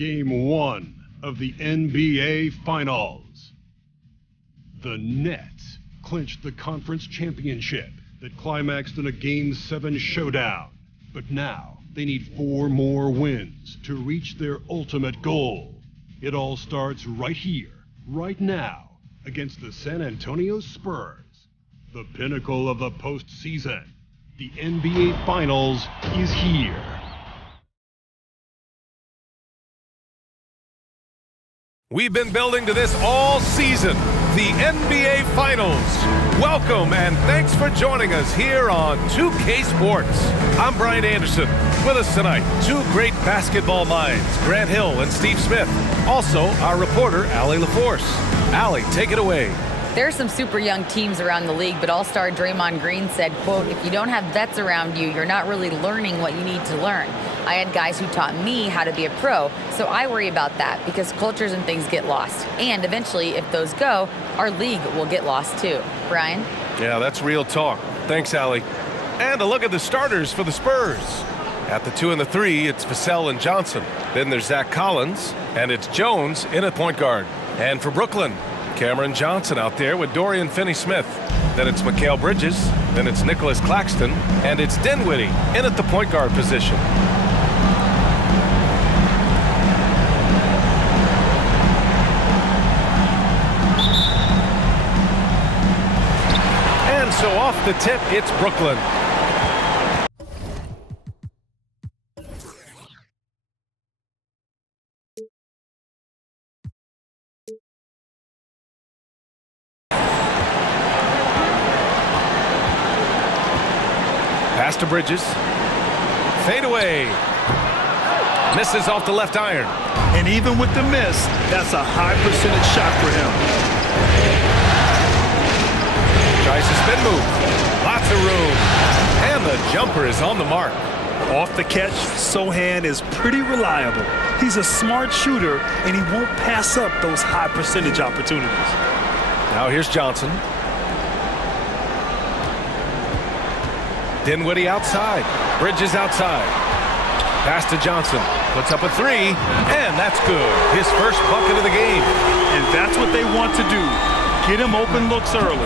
Game 1 of the NBA Finals. The Nets clinched the conference championship that climaxed in a Game 7 showdown. But now they need 4 more wins to reach their ultimate goal. It all starts right here, right now, against the San Antonio Spurs. The pinnacle of the postseason. The NBA Finals is here. We've been building to this all season, the NBA Finals. Welcome and thanks for joining us here on 2K Sports. I'm Brian Anderson. With us tonight, 2 great basketball minds, Grant Hill and Steve Smith. Also, our reporter, Allie LaForce. Allie, take it away. There are some super young teams around the league, but All-Star Draymond Green said, quote, if you don't have vets around you, you're not really learning what you need to learn. I had guys who taught me how to be a pro, so I worry about that because cultures and things get lost. And eventually, if those go, our league will get lost too. Brian? Yeah, that's real talk. Thanks, Allie. And a look at the starters for the Spurs. At the 2 and the 3, it's Vassell and Johnson. Then there's Zach Collins, and it's Jones in at point guard. And for Brooklyn, Cameron Johnson out there with Dorian Finney-Smith. Then it's Mikal Bridges. Then it's Nicholas Claxton. And it's Dinwiddie in at the point guard position. And so off the tip, it's Brooklyn. Pass to Bridges. Fade away. Misses off the left iron. And even with the miss, that's a high percentage shot for him. Tries to spin move. Lots of room. And the jumper is on the mark. Off the catch, Sohan is pretty reliable. He's a smart shooter, and he won't pass up those high percentage opportunities. Now here's Johnson. Dinwiddie outside. Bridges outside. Pass to Johnson. Puts up a 3, and that's good. His first bucket of the game. And that's what they want to do. Get him open looks early.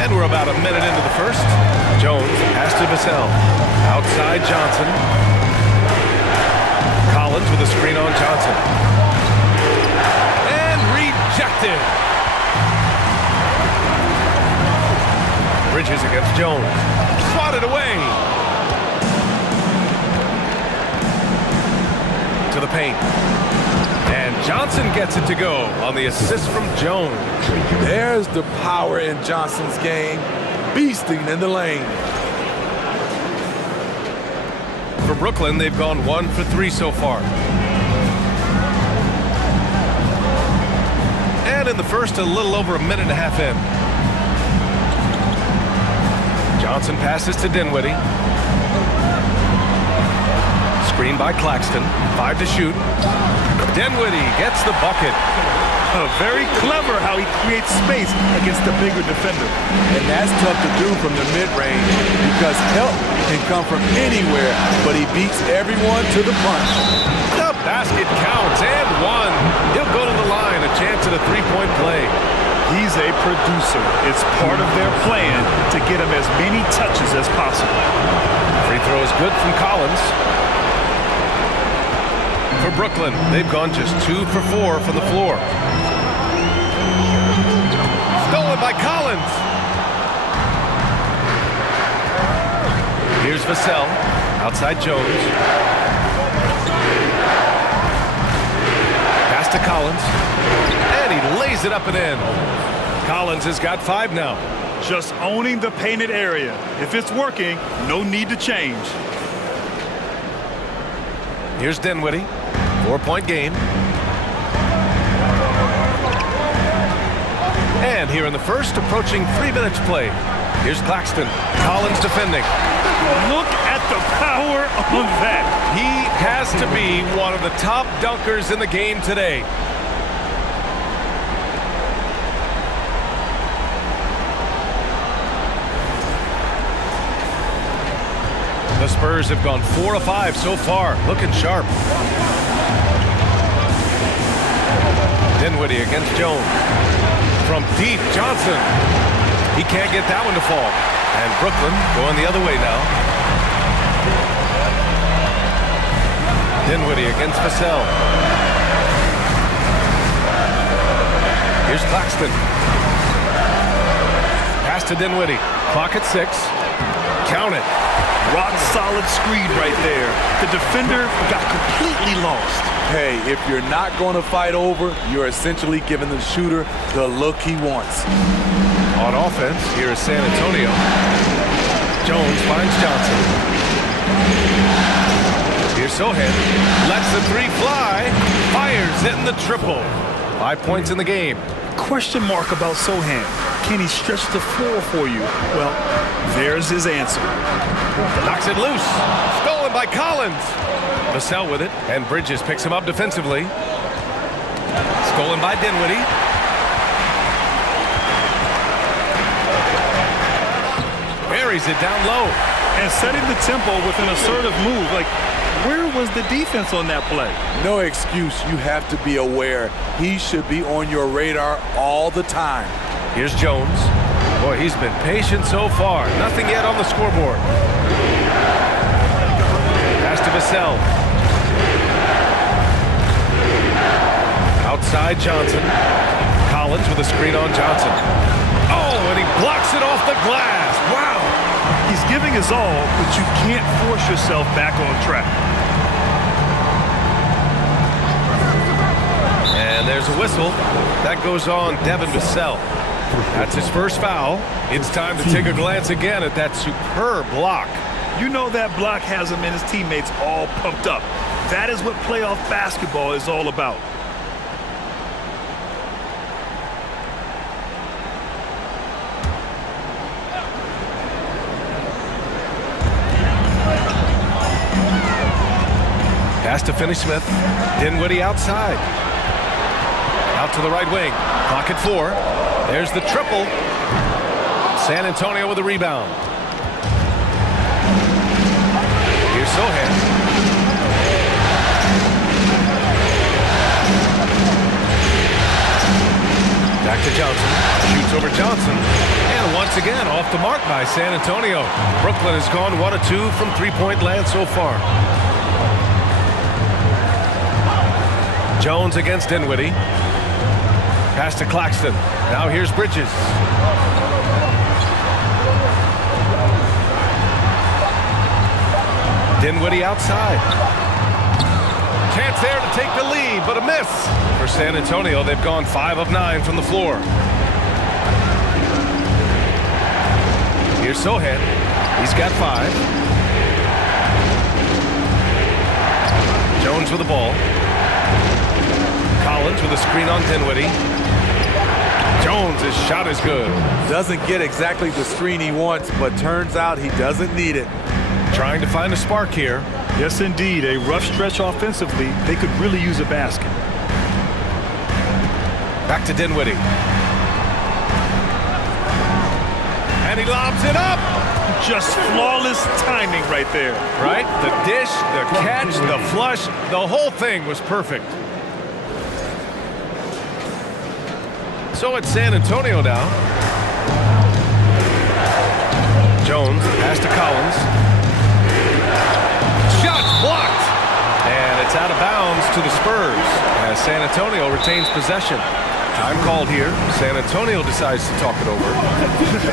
And we're about a minute into the first. Jones, pass to Vassell. Outside Johnson. Collins with a screen on Johnson. Rejected. Bridges against Jones. Swatted away. To the paint. And Johnson gets it to go on the assist from Jones. There's the power in Johnson's game. Beasting in the lane. For Brooklyn, they've gone 1 for 3 so far. And in the first, a little over a minute and a half in. Johnson passes to Dinwiddie. Screen by Claxton. 5 to shoot. Dinwiddie gets the bucket. Very clever how he creates space against the bigger defender. And that's tough to do from the mid-range because help can come from anywhere, but he beats everyone to the punch. The basket counts and 1. He'll go to the line, a chance at a 3-point play. He's a producer. It's part of their plan to get him as many touches as possible. Free throw is good from Collins. For Brooklyn, they've gone just 2 for 4 from the floor. Stolen by Collins. Here's Vassell. Outside Jones. Pass to Collins. And he lays it up and in. Collins has got 5 now. Just owning the painted area. If it's working, no need to change. Here's Dinwiddie. 4-point game. And here in the first, approaching 3 minutes play. Here's Claxton. Collins defending. Look at the power on that. He has to be one of the top dunkers in the game today. The Spurs have gone 4 of 5 so far, looking sharp. Dinwiddie against Jones. From deep, Johnson. He can't get that one to fall. And Brooklyn going the other way now. Dinwiddie against Vassell. Here's Claxton. Pass to Dinwiddie. Clock at 6. Count it. Rock solid screen right there. The defender got completely lost. Hey, if you're not going to fight over, you're essentially giving the shooter the look he wants. On offense, here is San Antonio. Jones finds Johnson. Here's Sohan. Lets the 3 fly. Fires in the triple. 5 points in the game. Question mark about Sohan. Can he stretch the floor for you? Well, there's his answer. Knocks it loose. Stolen by Collins. Vassell with it, and Bridges picks him up defensively. Stolen by Dinwiddie. Buries it down low. And setting the tempo with an assertive move. Like, where was the defense on that play? No excuse. You have to be aware. He should be on your radar all the time. Here's Jones. Boy, he's been patient so far. Nothing yet on the scoreboard. Pass to Vassell. Outside Johnson. Collins with a screen on Johnson. Oh, and he blocks it off the glass. Wow. He's giving his all, but you can't force yourself back on track. And there's a whistle. That goes on Devin Vassell. That's his first foul. It's time to take a glance again at that superb block. You know that block has him and his teammates all pumped up. That is what playoff basketball is all about. Pass to Finney-Smith. Dinwiddie outside. Out to the right wing. Clock at 4. There's the triple. San Antonio with the rebound. Here's Sohan. Back to Johnson. Shoots over Johnson. And once again, off the mark by San Antonio. Brooklyn has gone 1 of 2 from three-point land so far. Jones against Dinwiddie. Pass to Claxton. Now here's Bridges. Dinwiddie outside. Chance there to take the lead, but a miss. For San Antonio, they've gone 5 of 9 from the floor. Here's Sohan. He's got 5. Jones with the ball. Collins with a screen on Dinwiddie. Jones' shot is good. Doesn't get exactly the screen he wants, but turns out he doesn't need it. Trying to find a spark here. Yes, indeed. A rough stretch offensively. They could really use a basket. Back to Dinwiddie. And he lobs it up. Just flawless timing right there. Right? The dish, the catch, the flush, the whole thing was perfect. So it's San Antonio now. Jones, pass to Collins. Shots blocked! And it's out of bounds to the Spurs as San Antonio retains possession. Time called here. San Antonio decides to talk it over.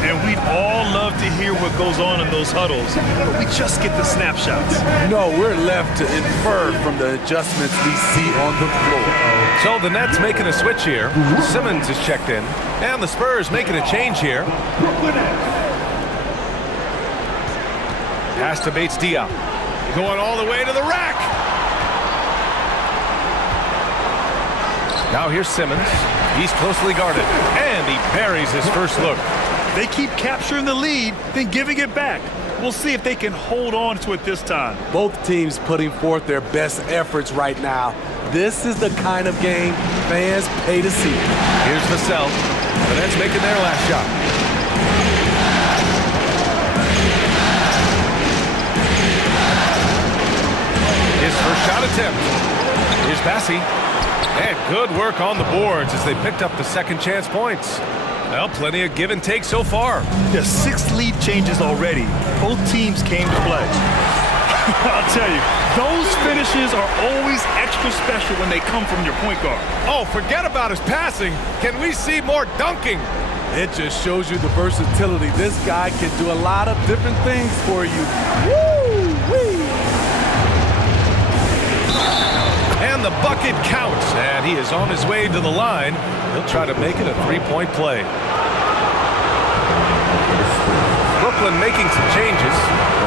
And we'd all love to hear what goes on in those huddles, but we just get the snapshots. No, we're left to infer from the adjustments we see on the floor. So the Nets making a switch here. Simmons is checked in. And the Spurs making a change here. Pass to Bates-Diop. Going all the way to the rack. Now here's Simmons. He's closely guarded. And he buries his first look. They keep capturing the lead, then giving it back. We'll see if they can hold on to it this time. Both teams putting forth their best efforts right now. This is the kind of game fans pay to see. Here's Vassell. The Nets making their last shot. attempt. Here's Bassi. And good work on the boards as they picked up the second chance points. Well, plenty of give and take so far. There's 6 lead changes already. Both teams came to play. I'll tell you, those finishes are always extra special when they come from your point guard. Oh, forget about his passing. Can we see more dunking? It just shows you the versatility. This guy can do a lot of different things for you. Woo-wee! And the bucket counts, and he is on his way to the line. He'll try to make it a 3-point play. Brooklyn making some changes.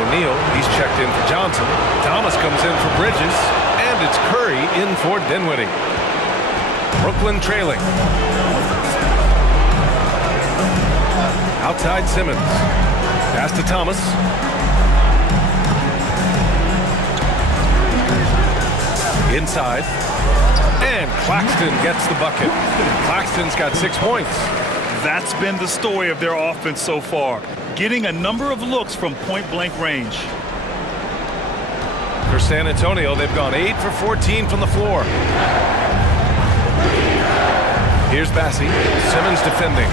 O'Neal, he's checked in for Johnson. Thomas comes in for Bridges, and it's Curry in for Dinwiddie. Brooklyn trailing. Outside Simmons. Pass to Thomas. Inside. And Claxton gets the bucket. Claxton's got 6 points. That's been the story of their offense so far, getting a number of looks from point-blank range. For San Antonio, they've gone 8 for 14 from the floor. Here's Bassi. Simmons defending.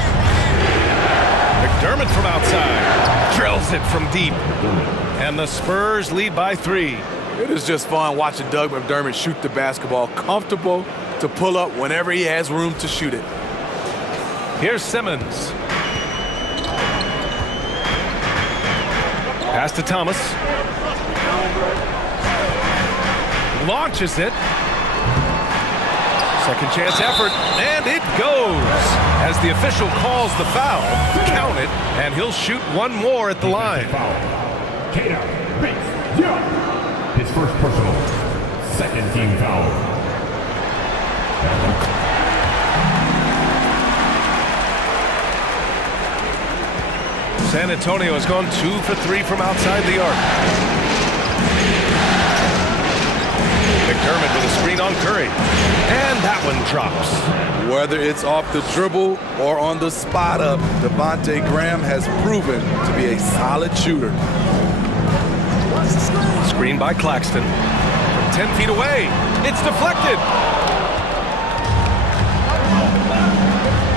McDermott from outside. Drills it from deep. And the Spurs lead by 3. It is just fun watching Doug McDermott shoot the basketball, comfortable to pull up whenever he has room to shoot it. Here's Simmons. Pass to Thomas. Launches it. Second chance effort, and it goes. As the official calls the foul, count it, and he'll shoot one more at the line. His first personal, second team foul. San Antonio has gone 2 for 3 from outside the arc. McDermott with a screen on Curry. And that one drops. Whether it's off the dribble or on the spot up, Devontae Graham has proven to be a solid shooter. Screen by Claxton. From 10 feet away. It's deflected.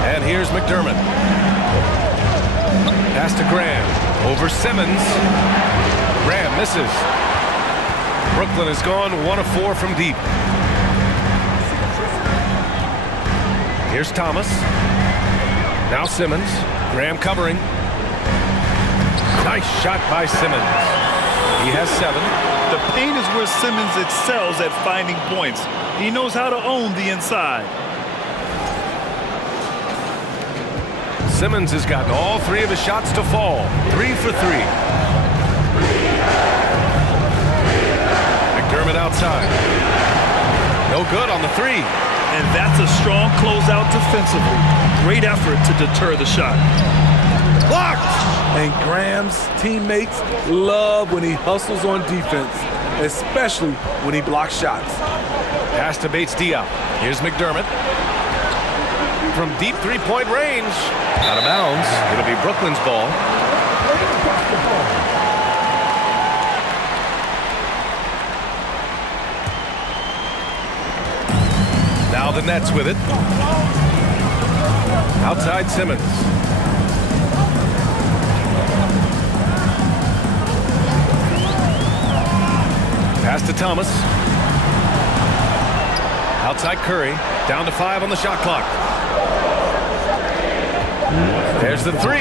And here's McDermott. Pass to Graham. Over Simmons. Graham misses. Brooklyn has gone 1 of 4 from deep. Here's Thomas. Now Simmons. Graham covering. Nice shot by Simmons. He has 7. The paint is where Simmons excels at finding points. He knows how to own the inside. Simmons has gotten all 3 of his shots to fall. 3 for 3. McDermott outside. No good on the 3. And that's a strong closeout defensively. Great effort to deter the shot. Blocked! And Graham's teammates love when he hustles on defense, especially when he blocks shots. Pass to Bates-Diop. Here's McDermott. From deep 3-point range. Out of bounds. It'll be Brooklyn's ball. Now the Nets with it. Outside Simmons. Pass to Thomas. Outside Curry. Down to 5 on the shot clock. There's the 3.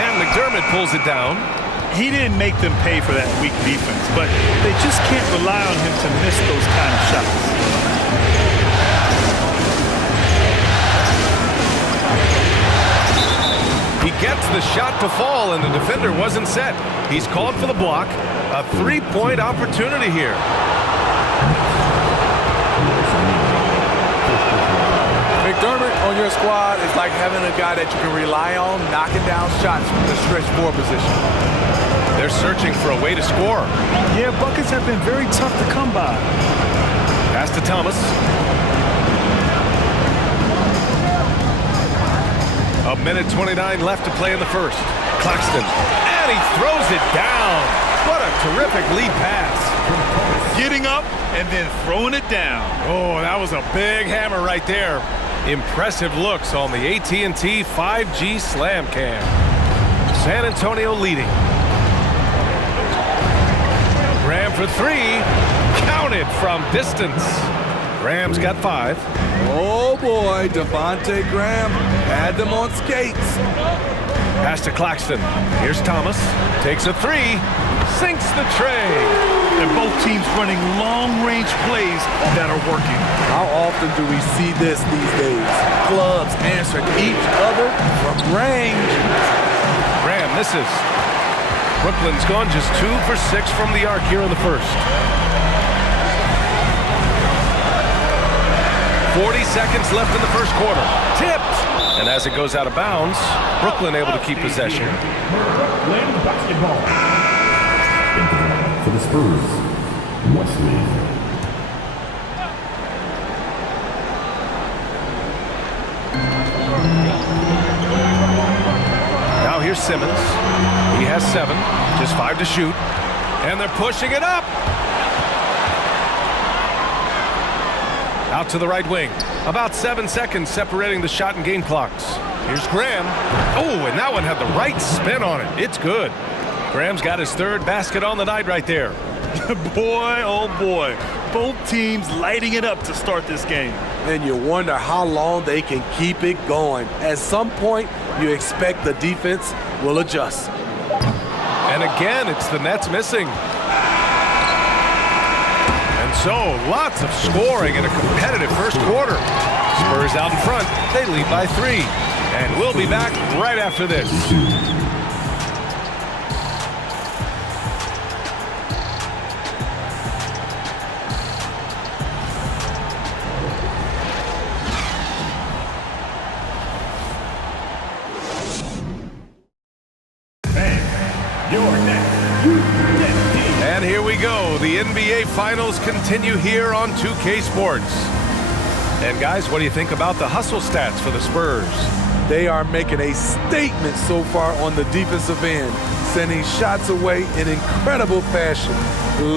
And McDermott pulls it down. He didn't make them pay for that weak defense, but they just can't rely on him to miss those kind of shots. He gets the shot to fall, and the defender wasn't set. He's called for the block. A 3-point opportunity here. McDermott on your squad is like having a guy that you can rely on knocking down shots from the stretch 4 position. They're searching for a way to score. Yeah, buckets have been very tough to come by. Pass to Thomas. A minute 29 left to play in the first. Claxton. And he throws it down. What a terrific lead pass. getting up and then throwing it down. Oh, that was a big hammer right there. Impressive looks on the AT&T 5G Slam Cam. San Antonio leading. Graham for three. Counted from distance. Graham's got 5. Oh boy, Devontae Graham had them on skates. Pass to Claxton. Here's Thomas. Takes a 3. Sinks the tray. And both teams running long-range plays that are working. How often do we see this these days? Clubs answering each other from range. Graham misses. Brooklyn's gone just 2 for 6 from the arc here in the first. 40 seconds left in the first quarter. Tipped. And as it goes out of bounds, Brooklyn able to keep possession. Brooklyn basketball. For the Spurs, Wesley. Now here's Simmons. He has 7, just 5 to shoot. And they're pushing it up. Out to the right wing. About 7 seconds separating the shot and game clocks. Here's Graham. Oh, and that one had the right spin on it. It's good. Graham's got his 3rd basket on the night right there. Boy, oh boy. Both teams lighting it up to start this game. And you wonder how long they can keep it going. At some point, you expect the defense will adjust. And again, it's the Nets missing. And so, lots of scoring in a competitive first quarter. Spurs out in front. They lead by 3. And we'll be back right after this. And here we go. The NBA Finals continue here on 2K Sports. And guys, what do you think about the hustle stats for the Spurs? They are making a statement so far on the defensive end, sending shots away in incredible fashion.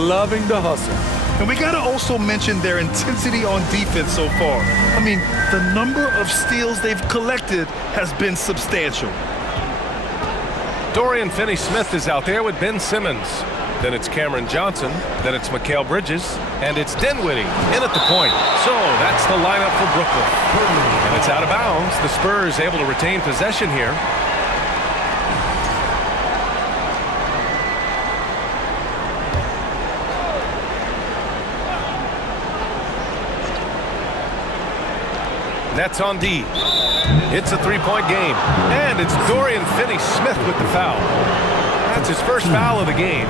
Loving the hustle. And we got to also mention their intensity on defense so far. I mean, the number of steals they've collected has been substantial. Dorian Finney-Smith is out there with Ben Simmons. Then it's Cameron Johnson. Then it's Macau Bridges. And it's Dinwiddie in at the point. So that's the lineup for Brooklyn. And it's out of bounds. The Spurs able to retain possession here. Nets on D. It's a 3-point game. And it's Dorian Finney-Smith with the foul. That's his first foul of the game.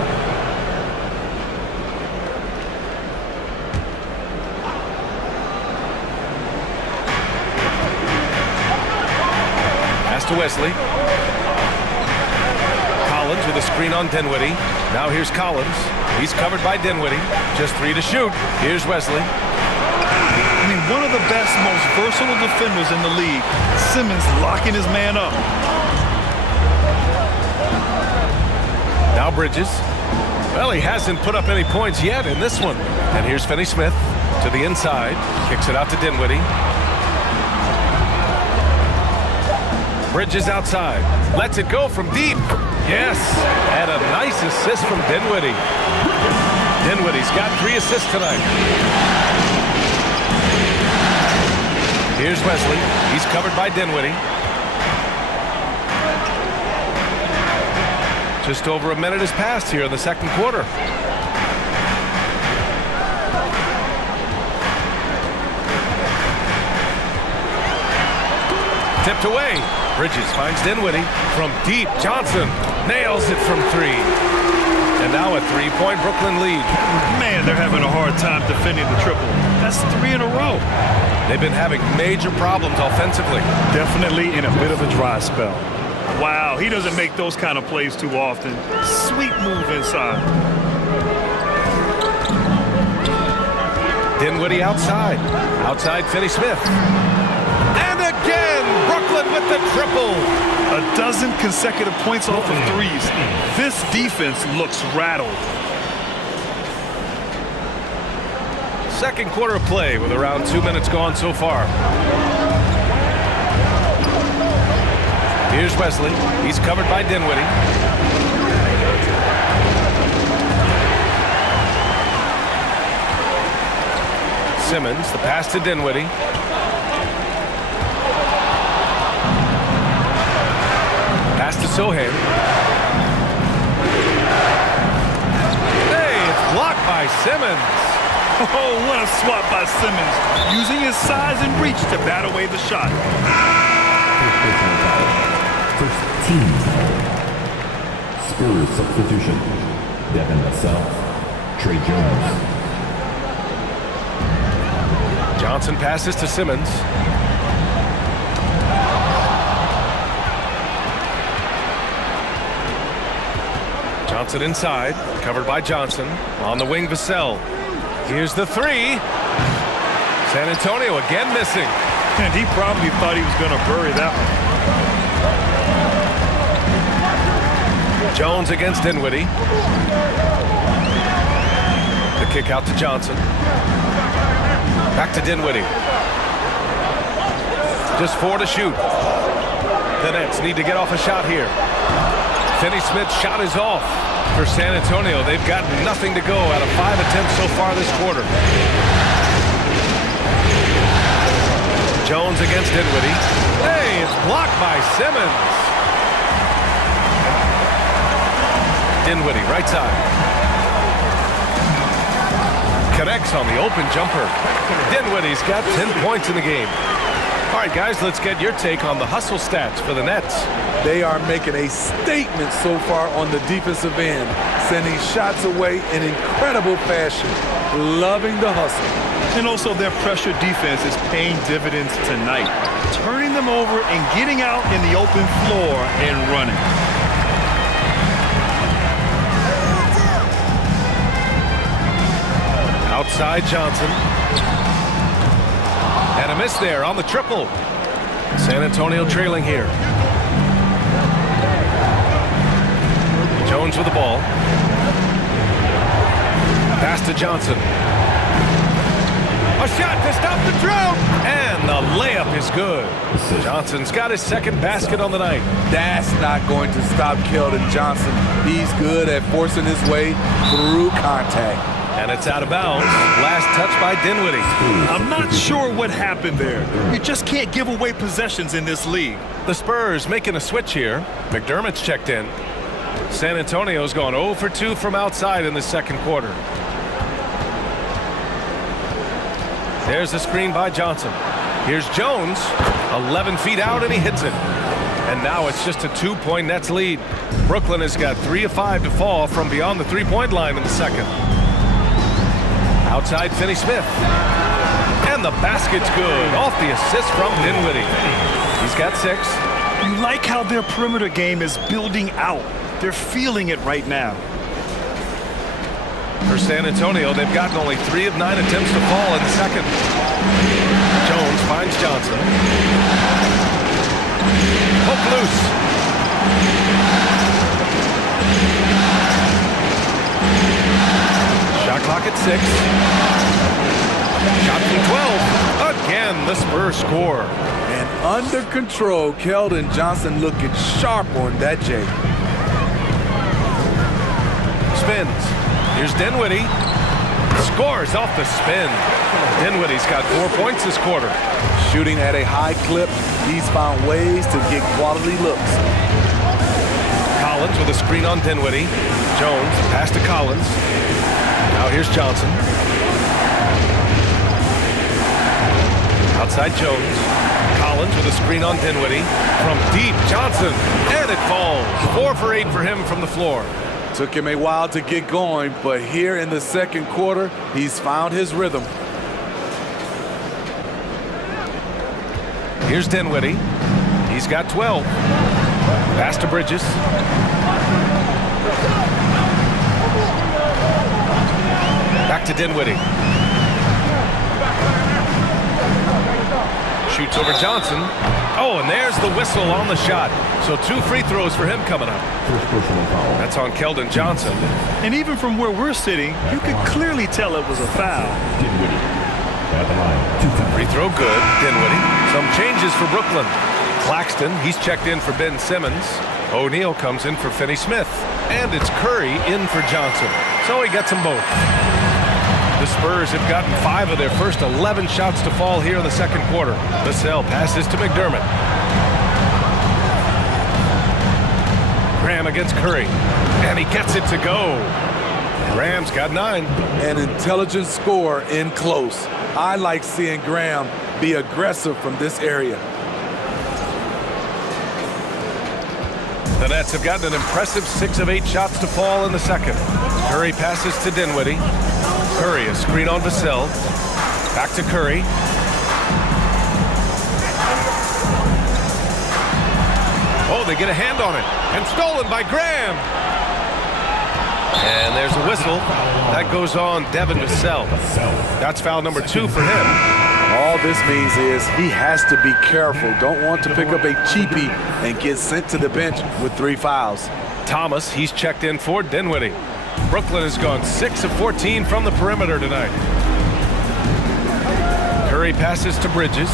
Pass to Wesley. Collins with a screen on Dinwiddie. Now here's Collins. He's covered by Dinwiddie. Just 3 to shoot. Here's Wesley. I mean, one of the best, most versatile defenders in the league. Simmons locking his man up. Now Bridges. Well, he hasn't put up any points yet in this one. And here's Finney-Smith to the inside. Kicks it out to Dinwiddie. Bridges outside. Lets it go from deep. Yes. And a nice assist from Dinwiddie. Dinwiddie's got 3 assists tonight. Here's Wesley. He's covered by Dinwiddie. Just over a minute has passed here in the second quarter. Tipped away. Bridges finds Dinwiddie. From deep, Johnson nails it from 3. And now a 3-point Brooklyn lead. Man, they're having a hard time defending the triple. That's 3 in a row. They've been having major problems offensively. Definitely in a bit of a dry spell. Wow, he doesn't make those kind of plays too often. Sweet move inside. Dinwiddie outside. Outside Finney-Smith. And again, Brooklyn with the triple. A dozen consecutive points off of 3s. This defense looks rattled. Second quarter of play with around 2 minutes gone so far. Here's Wesley. He's covered by Dinwiddie. Simmons, the pass to Dinwiddie. Pass to Sohan. Hey, it's blocked by Simmons. Oh, what a swat by Simmons, using his size and reach to bat away the shot. First team. Spurs substitution. Devin Vassell, Trey Jones. Johnson passes to Simmons. Johnson inside, covered by Johnson. On the wing, Vassell. Here's the three. San Antonio again missing. And he probably thought he was going to bury that one. Jones against Dinwiddie. The kick out to Johnson. Back to Dinwiddie. Just 4 to shoot. The Nets need to get off a shot here. Finney-Smith's shot is off. For San Antonio, they've got nothing to go out of 5 attempts so far this quarter. Jones against Dinwiddie. Hey, it's blocked by Simmons. Dinwiddie, right side. Connects on the open jumper. Dinwiddie's got 10 points in the game. All right, guys, let's get your take on the hustle stats for the Nets. They are making a statement so far on the defensive end, sending shots away in incredible fashion. Loving the hustle. And also their pressure defense is paying dividends tonight, turning them over and getting out in the open floor and running. Outside Johnson. And a miss there on the triple. San Antonio trailing here. Jones with the ball. Pass to Johnson. A shot to stop the drought. And the layup is good. Johnson's got his second basket on the night. That's not going to stop Keldon Johnson. He's good at forcing his way through contact. And it's out of bounds. Last touch by Dinwiddie. I'm not sure what happened there. You just can't give away possessions in this league. The Spurs making a switch here. McDermott's checked in. San Antonio's gone 0 for 2 from outside in the second quarter. There's the screen by Johnson. Here's Jones. 11 feet out, and he hits it. And now it's just a 2-point Nets lead. Brooklyn has got 3 of 5 to fall from beyond the three-point line in the second. Outside Finney-Smith. And the basket's good. Off the assist from Dinwiddie. He's got 6. You like how their perimeter game is building out. They're feeling it right now. For San Antonio, they've gotten only 3 of 9 attempts to fall in the second. Jones finds Johnson. Hook loose. Shot clock at 6. Shot from 12. Again, the Spurs score. And under control, Keldon Johnson looking sharp on that J. Spins. Here's Dinwiddie. Scores off the spin. Dinwiddie's got 4 points this quarter. Shooting at a high clip, he's found ways to get quality looks. Collins with a screen on Dinwiddie. Jones, pass to Collins. Now here's Johnson. Outside Jones. Collins with a screen on Dinwiddie. From deep, Johnson. And it falls. 4 for 8 for him from the floor. Took him a while to get going, but here in the second quarter, he's found his rhythm. Here's Dinwiddie. He's got 12. Pass to Bridges. Back to Dinwiddie. Shoots over Johnson. Oh, and there's the whistle on the shot. So 2 free throws for him coming up. First personal foul. That's on Keldon Johnson. And even from where we're sitting, you could clearly tell it was a foul. Dinwiddie. At the line. 2 fouls. Free throw good, Dinwiddie. Some changes for Brooklyn. Claxton, he's checked in for Ben Simmons. O'Neal comes in for Finney Smith. And it's Curry in for Johnson. So he gets them both. The Spurs have gotten 5 of their first 11 shots to fall here in the second quarter. Vassell passes to McDermott. Graham against Curry. And he gets it to go. Graham's got 9. An intelligent score in close. I like seeing Graham be aggressive from this area. The Nets have gotten an impressive 6 of 8 shots to fall in the second. Curry passes to Dinwiddie. Curry, a screen on Vassell. Back to Curry. Oh, they get a hand on it. And stolen by Graham. And there's a whistle. That goes on Devin Vassell. That's foul number 2 for him. All this means is he has to be careful. Don't want to pick up a cheapie and get sent to the bench with 3 fouls. Thomas, he's checked in for Dinwiddie. Brooklyn has gone 6 of 14 from the perimeter tonight. Curry passes to Bridges.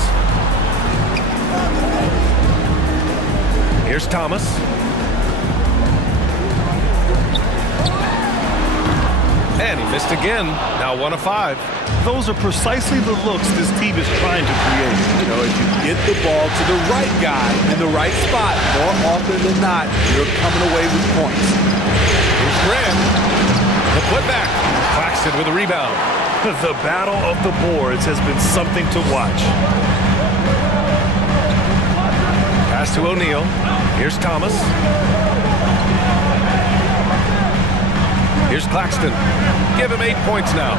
Here's Thomas. And he missed again. Now 1 of 5. Those are precisely the looks this team is trying to create. You know, if you get the ball to the right guy in the right spot, more often than not, you're coming away with points. Here's Graham. The putback. Claxton with a rebound. The battle of the boards has been something to watch. Pass to O'Neal. Here's Thomas. Here's Claxton. Give him 8 points now.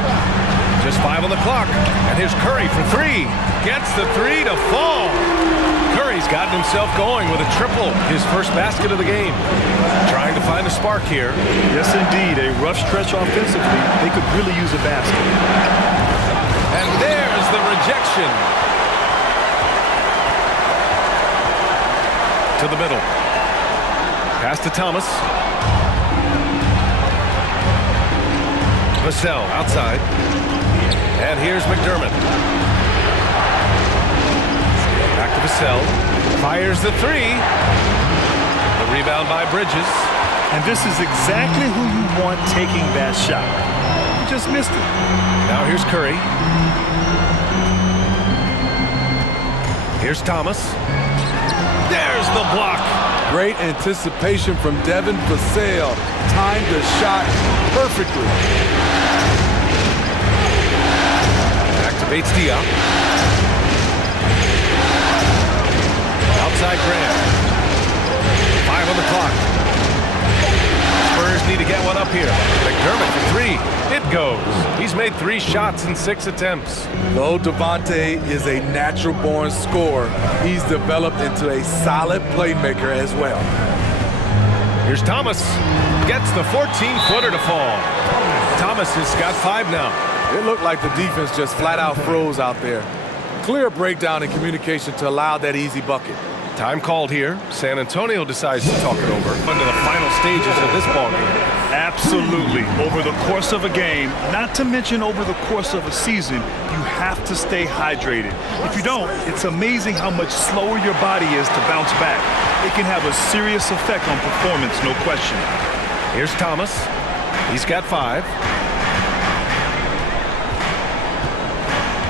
Just 5 on the clock. And here's Curry for 3. Gets the 3 to fall. Curry's gotten himself going with a triple. His first basket of the game. Trying to find a spark here. Yes, indeed. A rough stretch offensively. They could really use a basket. And there's the rejection. To the middle. Pass to Thomas. Vassell outside. And here's McDermott. Back to Vassell. Fires the 3. The rebound by Bridges. And this is exactly who you want taking that shot. You just missed it. Now here's Curry. Here's Thomas. There's the block. Great anticipation from Devin Vassell. Timed the shot perfectly. Back to Bates Diop. Outside Graham. 5 on the clock. Spurs need to get one up here. McDermott for 3. It goes. He's made 3 shots in 6 attempts. Though Devontae is a natural-born scorer, he's developed into a solid playmaker as well. Here's Thomas. Gets the 14-footer to fall. Thomas has got 5 now. It looked like the defense just flat-out froze out there. Clear breakdown in communication to allow that easy bucket. Time called here. San Antonio decides to talk it over into the final stages of this ballgame. Absolutely. Over the course of a game, not to mention over the course of a season, you have to stay hydrated. If you don't, it's amazing how much slower your body is to bounce back. It can have a serious effect on performance, no question. Here's Thomas. He's got 5.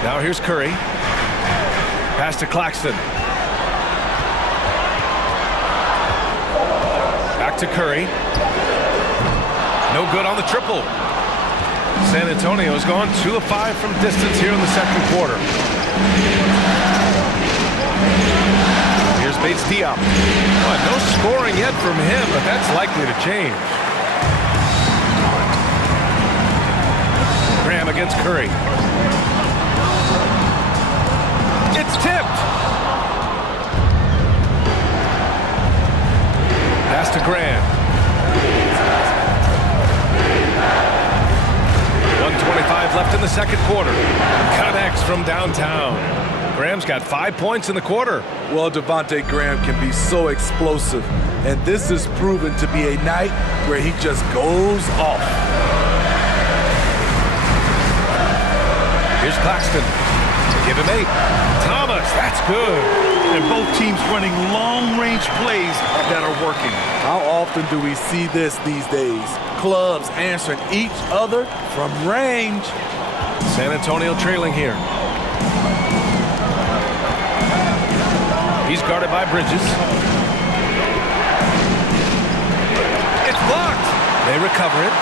Now here's Curry. Pass to Claxton. Back to Curry. No good on the triple. San Antonio's gone 2 of 5 from distance here in the second quarter. Here's Bates Diop. No scoring yet from him, but that's likely to change. Graham against Curry. It's tipped. Pass to Graham. 1:25 left in the second quarter. Connects from downtown. Graham's got 5 points in the quarter. Well, Devontae Graham can be so explosive, and this is proven to be a night where he just goes off. Here's Claxton. Give him 8. Thomas, that's good. And both teams running long-range plays that are working. How often do we see this these days? Clubs answering each other from range. San Antonio trailing here. He's guarded by Bridges. It's blocked. They recover it.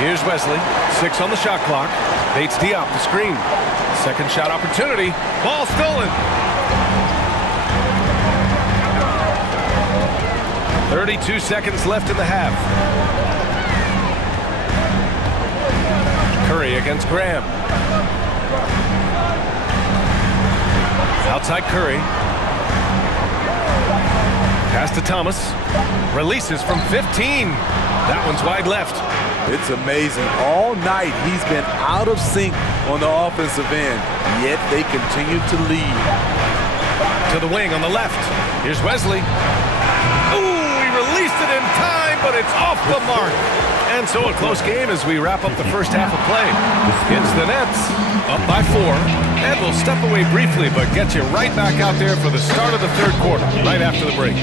Here's Wesley. 6 on the shot clock. Bates Diop, the screen. Second shot opportunity. Ball stolen. 32 seconds left in the half. Curry against Graham. Outside Curry. Pass to Thomas. Releases from 15. That one's wide left. It's amazing. All night he's been out of sync on the offensive end, yet they continue to lead. To the wing on the left. Here's Wesley. Ooh, he released it in time, but it's off the mark. And so a close game as we wrap up the first half of play. It's the Nets, up by 4. And we'll step away briefly, but get you right back out there for the start of the third quarter, right after the break.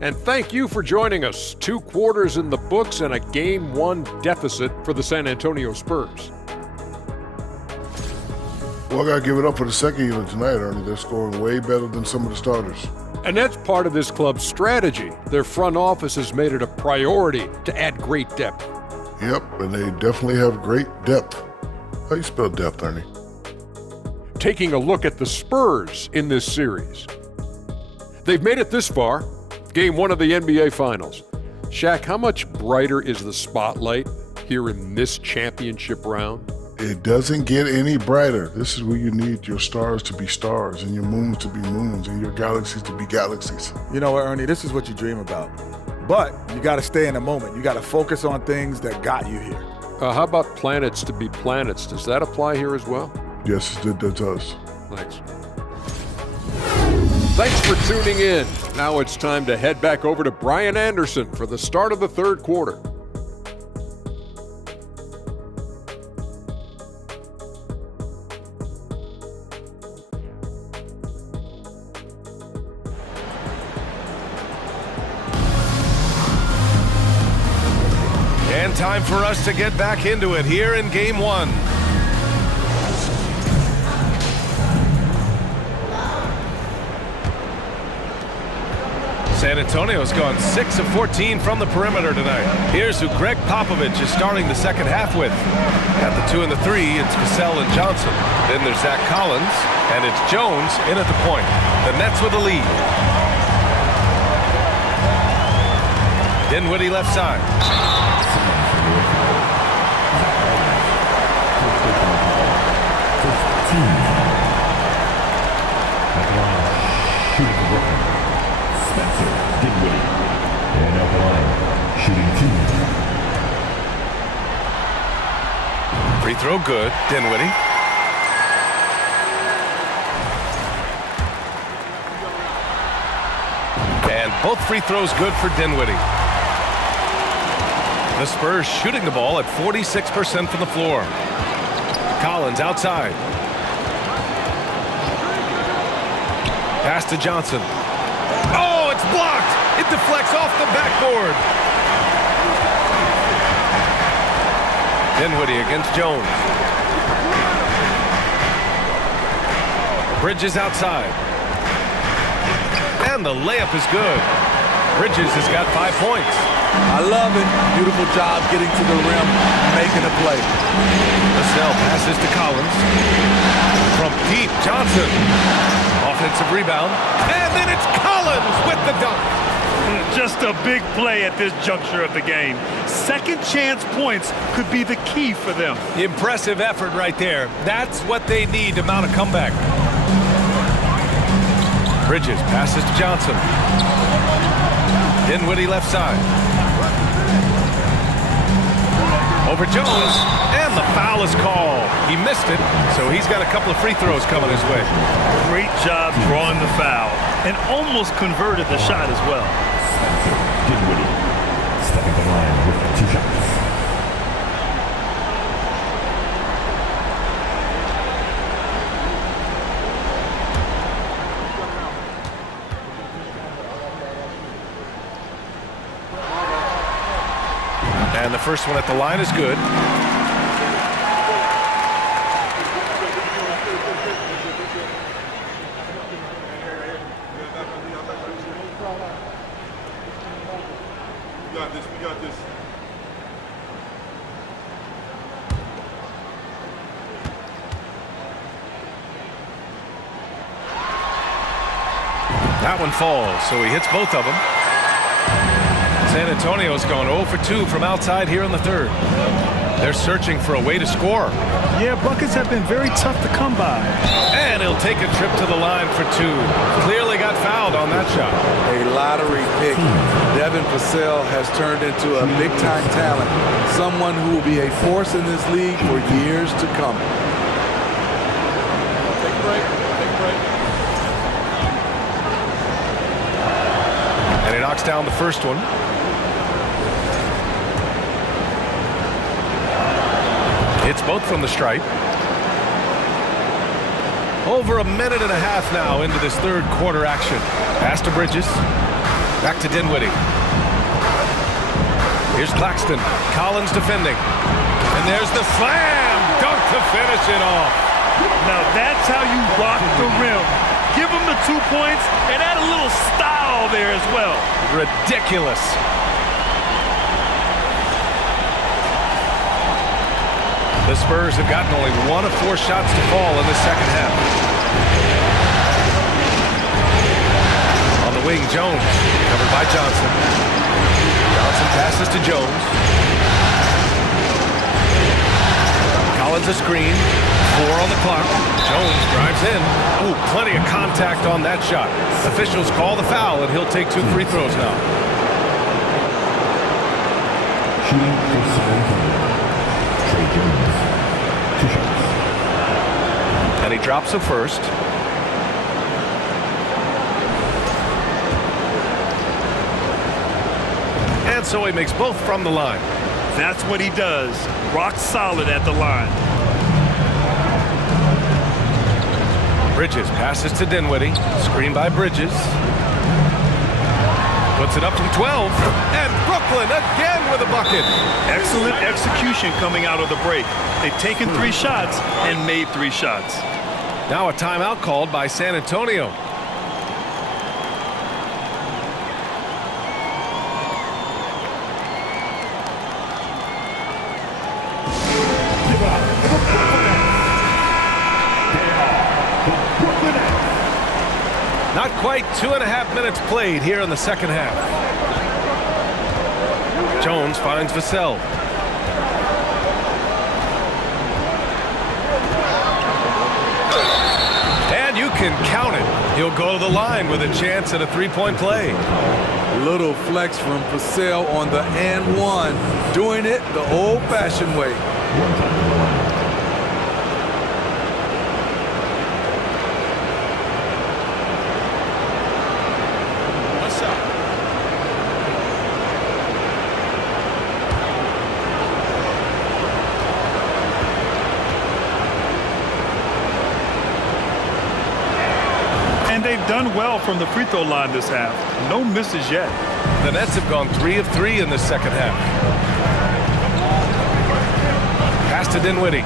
And thank you for joining us. 2 quarters in the books and a Game 1 deficit for the San Antonio Spurs. Well, I got to give it up for the second unit tonight, Ernie. They're scoring way better than some of the starters. And that's part of this club's strategy. Their front office has made it a priority to add great depth. Yep, and they definitely have great depth. How you spell depth, Ernie? Taking a look at the Spurs in this series. They've made it this far. Game 1 of the NBA Finals. Shaq, how much brighter is the spotlight here in this championship round? It doesn't get any brighter. This is where you need your stars to be stars and your moons to be moons and your galaxies to be galaxies. You know what, Ernie, this is what you dream about. But you got to stay in the moment. You got to focus on things that got you here. How about planets to be planets? Does that apply here as well? Yes, it does. Thanks. Thanks for tuning in. Now it's time to head back over to Brian Anderson for the start of the third quarter. And time for us to get back into it here in Game 1. San Antonio's gone 6 of 14 from the perimeter tonight. Here's who Greg Popovich is starting the second half with. At the 2 and the 3, it's Vassell and Johnson. Then there's Zach Collins, and it's Jones in at the point. The Nets with the lead. Dinwiddie left side. And up line, shooting 2. Free throw good, Dinwiddie. And both free throws good for Dinwiddie. The Spurs shooting the ball at 46% from the floor. Collins outside. Pass to Johnson. Oh, it's blocked. It deflects off the backboard. Dinwiddie against Jones. Bridges outside. And the layup is good. Bridges has got 5 points. I love it. Beautiful job getting to the rim, making a play. Vassell passes to Collins. From deep, Johnson. Offensive rebound. And then it's Collins with the dunk. Just a big play at this juncture of the game. Second chance points could be the key for them. Impressive effort right there. That's what they need to mount a comeback. Bridges passes to Johnson. Dinwiddie left side. Over Jones, and the foul is called. He missed it, so he's got a couple of free throws coming his way. Great job drawing the foul, and almost converted the shot as well. Dinwiddie stepping the line with 2 shots. And the first one at the line is good. We got this. That one falls, so he hits both of them. San Antonio's gone 0 for 2 from outside here in the third. They're searching for a way to score. Yeah, buckets have been very tough to come by. And he'll take a trip to the line for 2. Clearly got fouled on that shot. A lottery pick. Devin Vassell has turned into a big-time talent. Someone who will be a force in this league for years to come. Take a break. Take a break. And he knocks down the first one. It's both from the stripe. Over a minute and a half now into this third quarter action. Pass to Bridges. Back to Dinwiddie. Here's Claxton. Collins defending. And there's the slam dunk to finish it off. Now that's how you rock the rim. Give him the 2 points and add a little style there as well. Ridiculous. The Spurs have gotten only 1 of 4 shots to fall in the second half. On the wing, Jones, covered by Johnson. Johnson passes to Jones. Collins a screen. 4 on the clock. Jones drives in. Oh, plenty of contact on that shot. Officials call the foul, and he'll take 2 free throws now. Shooting for San Antonio. Trey Jones, 2 shots. And he drops the first. And so he makes both from the line. That's what he does. Rock solid at the line. Bridges passes to Dinwiddie. Screen by Bridges. Puts it up from 12. And Brooklyn again with a bucket. Excellent execution coming out of the break. They've taken 3 shots and made 3 shots. Now a timeout called by San Antonio. Not quite 2.5 minutes played here in the second half. Jones finds Vassell. And you can count it. He'll go to the line with a chance at a 3-point play. Little flex from Vassell on the and one, doing it the old-fashioned way. they've done well from the free throw line this half. No misses yet. The Nets have gone 3 of 3 in this second half. Pass to Dinwiddie.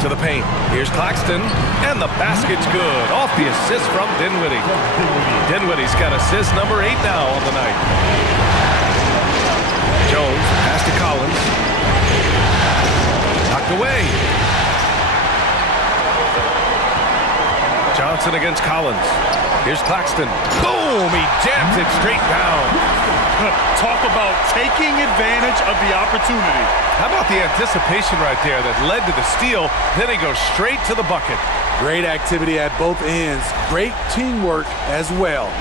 To the paint. Here's Claxton, and the basket's good. Off the assist from Dinwiddie. Dinwiddie's got assist number 8 now on the night. Jones, pass to Collins. Knocked away. Johnson against Collins. Here's Claxton. Boom! He jams it straight down. Talk about taking advantage of the opportunity. How about the anticipation right there that led to the steal? Then he goes straight to the bucket. Great activity at both ends. Great teamwork as well.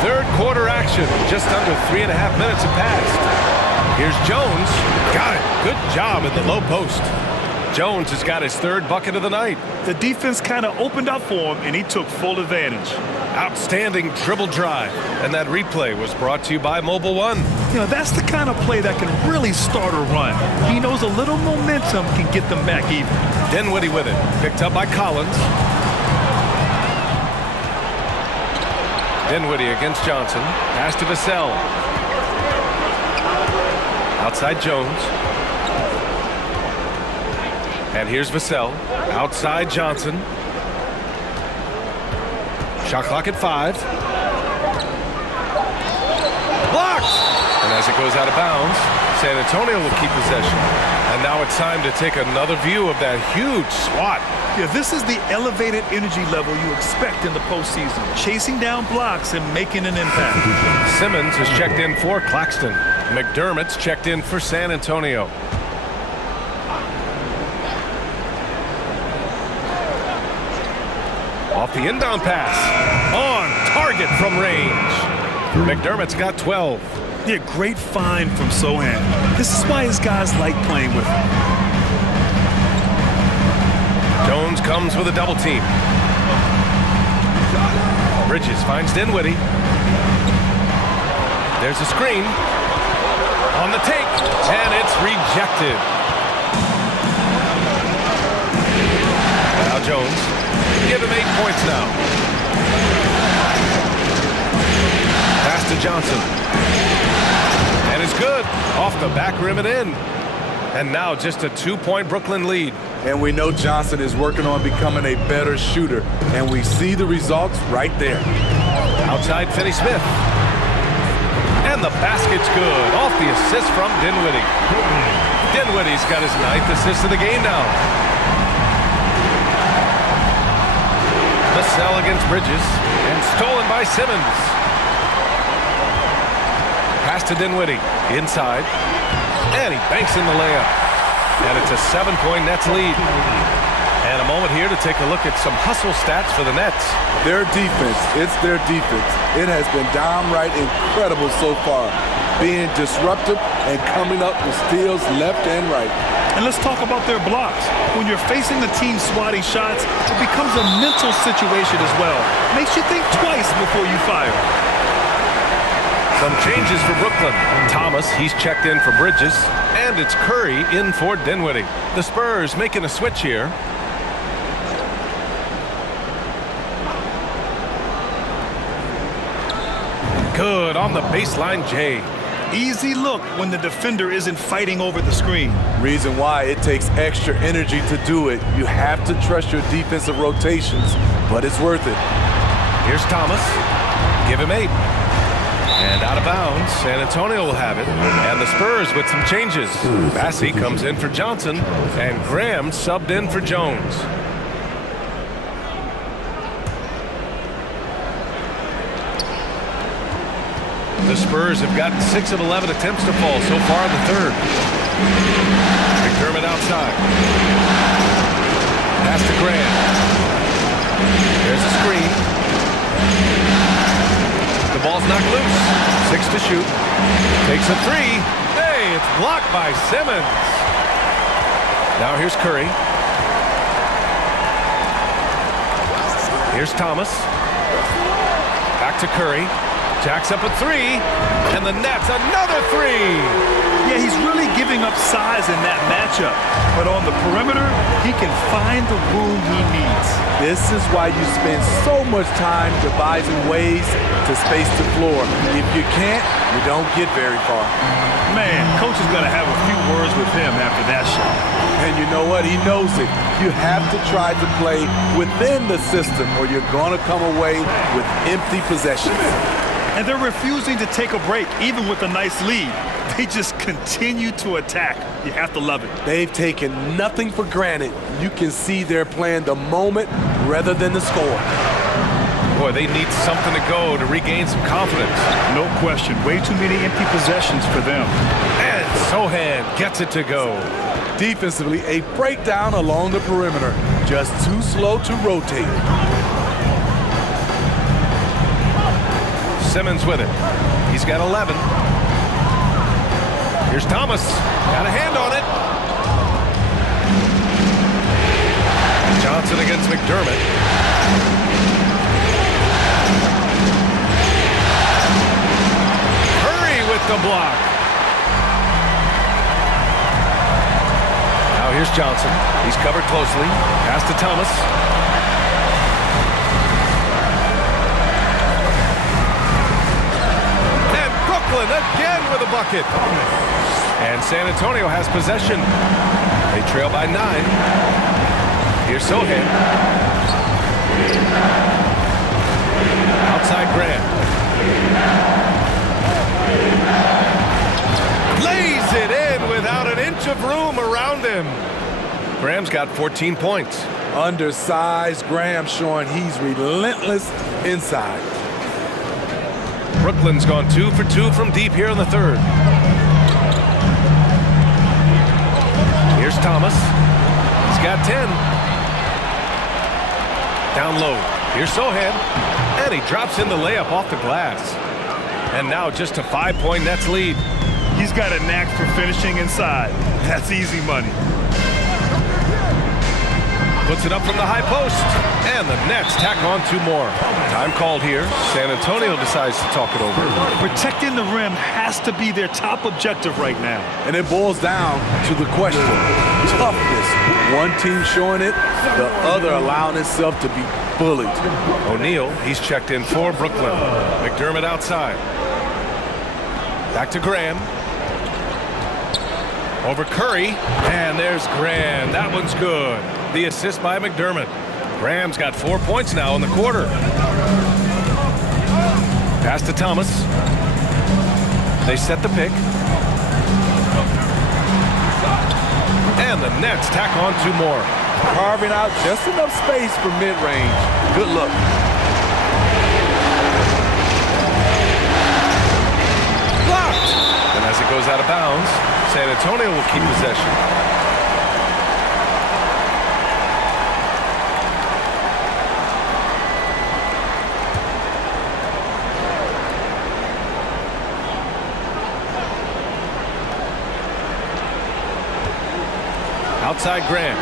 Third quarter action. Just under 3.5 minutes have passed. Here's Jones. Got it. Good job in the low post. Jones has got his third bucket of the night. The defense kind of opened up for him, and he took full advantage. Outstanding dribble drive. And that replay was brought to you by Mobile One. You know, that's the kind of play that can really start a run. He knows a little momentum can get them back even. Dinwiddie with it. Picked up by Collins. Dinwiddie against Johnson. Pass to Vassell. Outside Jones. And here's Vassell. Outside Johnson. Shot clock at 5. Blocked! And as it goes out of bounds, San Antonio will keep possession. And now it's time to take another view of that huge swat. Yeah, this is the elevated energy level you expect in the postseason. Chasing down blocks and making an impact. Simmons has checked in for Claxton. McDermott's checked in for San Antonio. Off the inbound pass. On target from range. McDermott's got 12. Yeah, great find from Sohan. This is why his guys like playing with him. Jones comes with a double team. Bridges finds Dinwiddie. There's a screen. On the take. And it's rejected. Now Jones. Give him 8 points now. Pass to Johnson. And it's good. Off the back rim and in. And now just a 2-point Brooklyn lead. And we know Johnson is working on becoming a better shooter. And we see the results right there. Outside Finney-Smith. And the basket's good. Off the assist from Dinwiddie. Dinwiddie's got his 9th assist of the game now. Vassell against Bridges, and stolen by Simmons. Pass to Dinwiddie, inside, and he banks in the layup. And it's a 7-point Nets lead. And a moment here to take a look at some hustle stats for the Nets. Their defense, it's their defense. It has been downright incredible so far, being disruptive and coming up with steals left and right. And let's talk about their blocks. When you're facing a team swatting shots, it becomes a mental situation as well. Makes you think twice before you fire. Some changes for Brooklyn. Thomas, he's checked in for Bridges. And it's Curry in for Dinwiddie. The Spurs making a switch here. Good on the baseline, Jay. Easy look when the defender isn't fighting over the screen. Reason why it takes extra energy to do it. You have to trust your defensive rotations, but it's worth it. Here's Thomas. Give him 8. And out of bounds, San Antonio will have it. And the Spurs with some changes. Bassey comes in for Johnson, and Graham subbed in for Jones. The Spurs have gotten 6 of 11 attempts to fall so far in the third. McDermott outside. Pass to Graham. There's a screen. The ball's knocked loose. 6 to shoot. Takes a 3. Hey, it's blocked by Simmons. Now here's Curry. Here's Thomas. Back to Curry. Jacks up a three, and the net's another three. Yeah, he's really giving up size in that matchup. But on the perimeter, he can find the room he needs. This is why you spend so much time devising ways to space the floor. If you can't, you don't get very far. Man, coach is going to have a few words with him after that shot. And you know what? He knows it. You have to try to play within the system or you're going to come away with empty possessions. And they're refusing to take a break, even with a nice lead. They just continue to attack. You have to love it. They've taken nothing for granted. You can see they're playing the moment rather than the score. Boy, they need something to go to regain some confidence. No question. Way too many empty possessions for them. And Sohan gets it to go. Defensively, a breakdown along the perimeter. Just too slow to rotate. Simmons with it. He's got 11. Here's Thomas. Got a hand on it. Johnson against McDermott. Curry with the block. Now here's Johnson. He's covered closely. Pass to Thomas. And Brooklyn again with a bucket. And San Antonio has possession. They trail by 9. Here's Sohan. Outside Graham. Lays it in without an inch of room around him. Graham's got 14 points. Undersized Graham showing he's relentless inside. Brooklyn's gone 2 for 2 from deep here in the third. Here's Thomas. He's got 10. Down low. Here's Sohan. And he drops in the layup off the glass. And now just a 5-point Nets lead. He's got a knack for finishing inside. That's easy money. Puts it up from the high post. And the Nets tack on 2 more. Time called here. San Antonio decides to talk it over. Protecting the rim has to be their top objective right now. And it boils down to the question. Toughness. One team showing it, the other allowing itself to be bullied. O'Neal, he's checked in for Brooklyn. McDermott outside. Back to Graham. Over Curry. And there's Graham. That one's good. The assist by McDermott. Graham's got 4 points now in the quarter. Pass to Thomas. They set the pick. And the Nets tack on 2 more. Carving out just enough space for mid-range. Good look. Blocked! And as it goes out of bounds, San Antonio will keep possession. Outside Graham.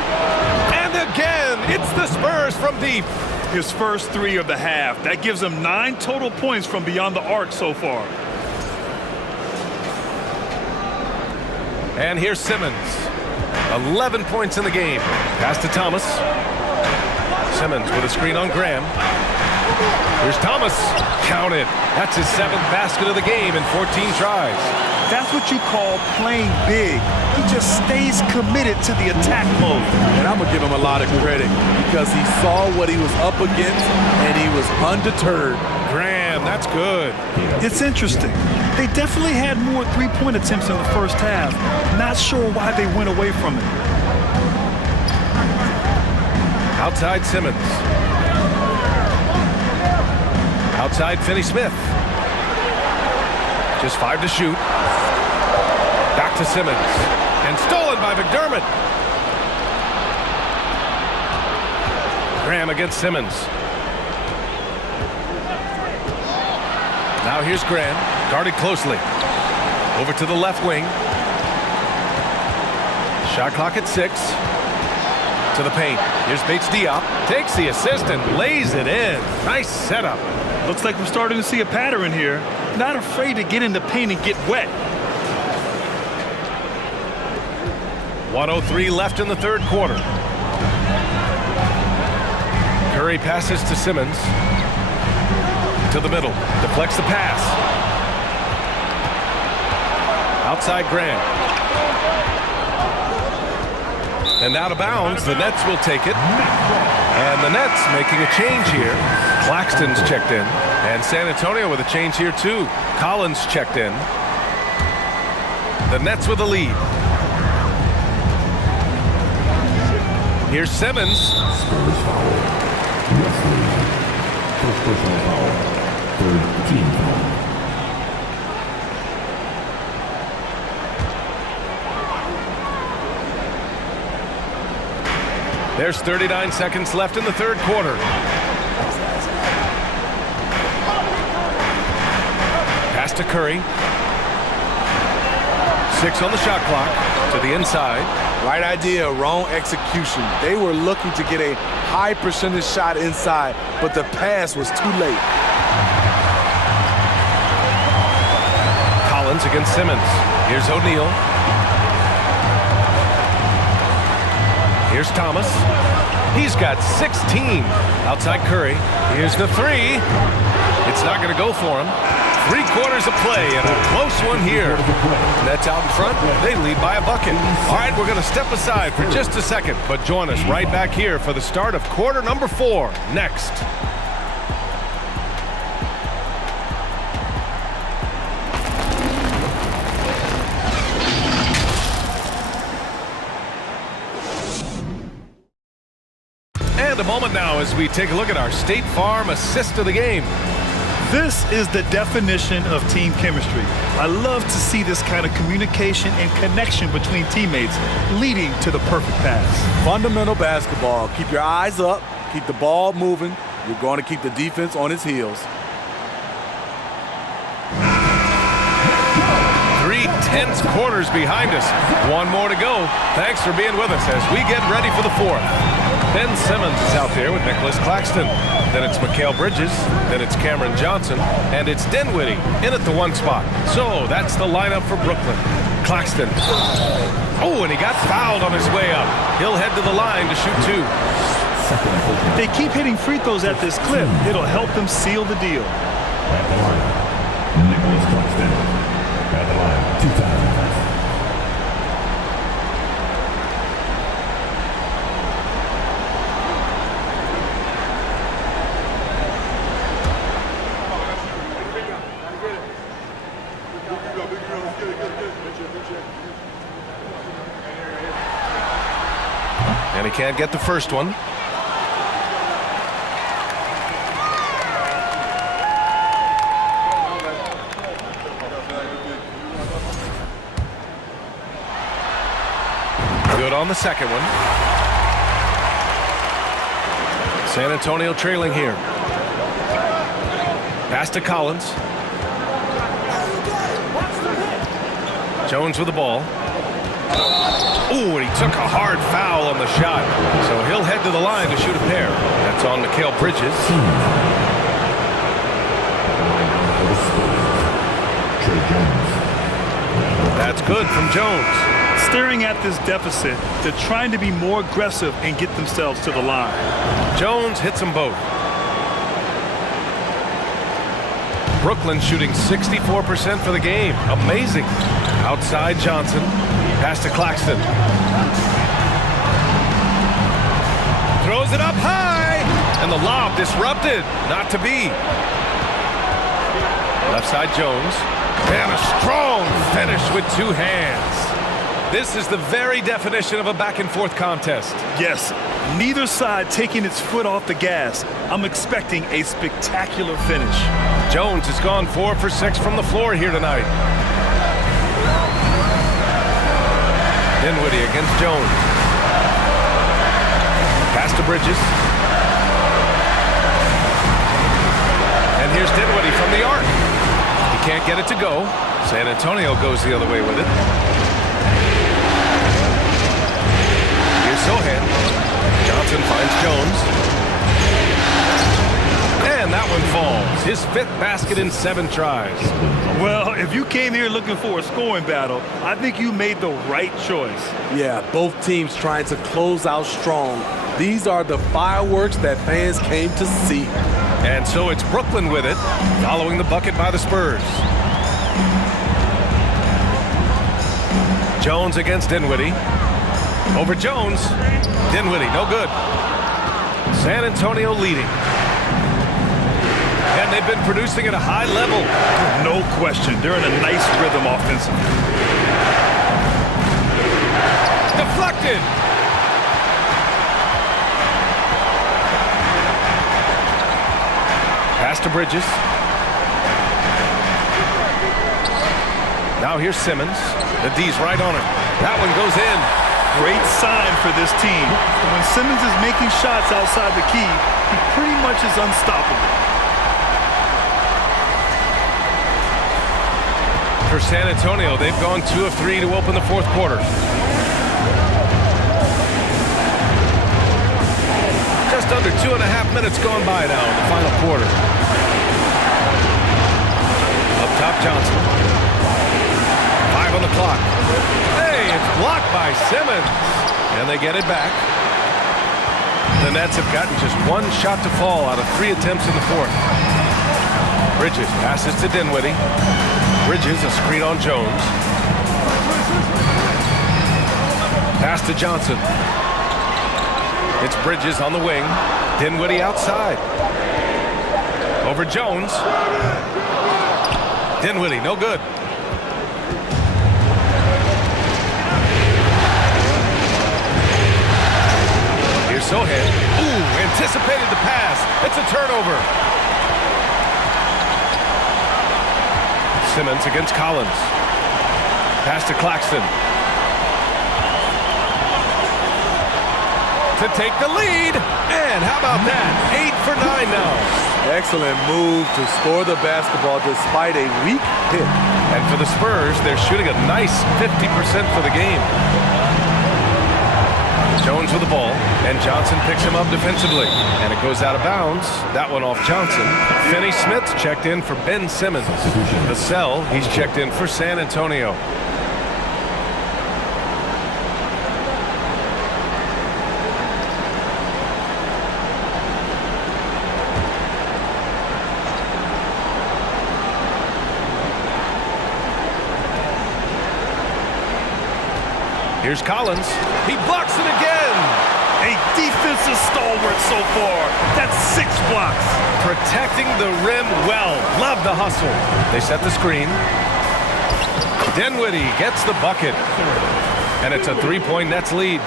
And again, it's the Spurs from deep. His first 3 of the half. That gives him 9 total points from beyond the arc so far. And here's Simmons. 11 points in the game. Pass to Thomas. Simmons with a screen on Graham. Here's Thomas. Count it. That's his 7th basket of the game in 14 tries. That's what you call playing big. He just stays committed to the attack mode. And I'm going to give him a lot of credit because he saw what he was up against and he was undeterred. Graham, that's good. It's interesting. They definitely had more 3-point attempts in the first half. Not sure why they went away from it. Outside Simmons. Outside Finney-Smith. Just 5 to shoot. Back to Simmons. And stolen by McDermott. Graham against Simmons. Now here's Graham, guarded closely. Over to the left wing. Shot clock at 6. To the paint. Here's Bates Diop. Takes the assist and lays it in. Nice setup. Looks like we're starting to see a pattern here. Not afraid to get in the paint and get wet. 1:03 left in the third quarter. Curry passes to Simmons. To the middle. Deflects the pass. Outside Grant. And out of bounds. The Nets will take it. And the Nets making a change here. Claxton's checked in. And San Antonio with a change here too. Collins checked in. The Nets with the lead. Here's Simmons. Spurs foul. Wesley. First personal foul. Third team foul. There's 39 seconds left in the third quarter. Pass to Curry. 6 on the shot clock. To the inside. Right idea, wrong execution. They were looking to get a high percentage shot inside, but the pass was too late. Collins against Simmons. Here's O'Neal. Here's Thomas. He's got 16. Outside Curry. Here's the three. It's not going to go for him. 3/4 of play and a close one here. Nets out in front. They lead by a bucket. All right, we're going to step aside for just a second, but join us right back here for the start of quarter number 4 next. And a moment now as we take a look at our State Farm assist of the game. This is the definition of team chemistry. I love to see this kind of communication and connection between teammates leading to the perfect pass. Fundamental basketball. Keep your eyes up. Keep the ball moving. You're going to keep the defense on its heels. 3 tense quarters behind us. One more to go. Thanks for being with us as we get ready for the fourth. Ben Simmons is out there with Nicholas Claxton. Then it's MACAU Bridges. Then it's Cameron Johnson. And it's Dinwiddie in at the 1 spot. So that's the lineup for Brooklyn. Claxton. Oh, and he got fouled on his way up. He'll head to the line to shoot 2. If they keep hitting free throws at this clip, it'll help them seal the deal. At the line, Nicholas Claxton. At the line, 2 times. And he can't get the first one. Good on the second one. San Antonio trailing here. Pass to Collins. Jones with the ball. Ooh, and he took a hard foul on the shot. So he'll head to the line to shoot a pair. That's on MACAU Bridges. That's good from Jones. Staring at this deficit, they're trying to be more aggressive and get themselves to the line. Jones hits them both. Brooklyn shooting 64% for the game. Amazing. Outside Johnson. Pass to Claxton. Throws it up high. And the lob disrupted. Not to be. Left side Jones. And a strong finish with 2 hands. This is the very definition of a back-and-forth contest. Yes, neither side taking its foot off the gas. I'm expecting a spectacular finish. Jones has gone 4 for 6 from the floor here tonight. Dinwiddie against Jones. Pass to Bridges. And here's Dinwiddie from the arc. He can't get it to go. San Antonio goes the other way with it. Here's Sohan. Johnson finds Jones. And that one falls. His 5th basket in 7 tries. Well, if you came here looking for a scoring battle, I think you made the right choice. Yeah, both teams trying to close out strong. These are the fireworks that fans came to see. And so it's Brooklyn with it, following the bucket by the Spurs. Jones against Dinwiddie. Over Jones. Dinwiddie, no good. San Antonio leading. And they've been producing at a high level. No question. They're in a nice rhythm offensively. Deflected. Pass to Bridges. Now here's Simmons. The D's right on it. That one goes in. Great sign for this team. When Simmons is making shots outside the key, he pretty much is unstoppable. For San Antonio, they've gone 2 of 3 to open the 4th quarter. Just under 2.5 minutes gone by now in the final quarter. Up top, Johnson. 5 on the clock. Hey, it's blocked by Simmons. And they get it back. The Nets have gotten just 1 shot to fall out of 3 attempts in the 4th. Bridges passes to Dinwiddie. Bridges, a screen on Jones. Pass to Johnson. It's Bridges on the wing. Dinwiddie outside. Over Jones. Dinwiddie, no good. Here's Sohan. Ooh, anticipated the pass. It's a turnover. Simmons against Collins. Pass to Claxton. To take the lead. And how about that? 8 for 9 now. Excellent move to score the basketball despite a weak hit. And for the Spurs, they're shooting a nice 50% for the game. Jones with the ball, and Johnson picks him up defensively. And it goes out of bounds. That one off Johnson. Finney Smith checked in for Ben Simmons. Vassell, he's checked in for San Antonio. Here's Collins. He blocks it again. A defensive stalwart so far. That's 6 blocks. Protecting the rim well. Love the hustle. They set the screen. Dinwiddie gets the bucket. And it's a 3-point Nets lead.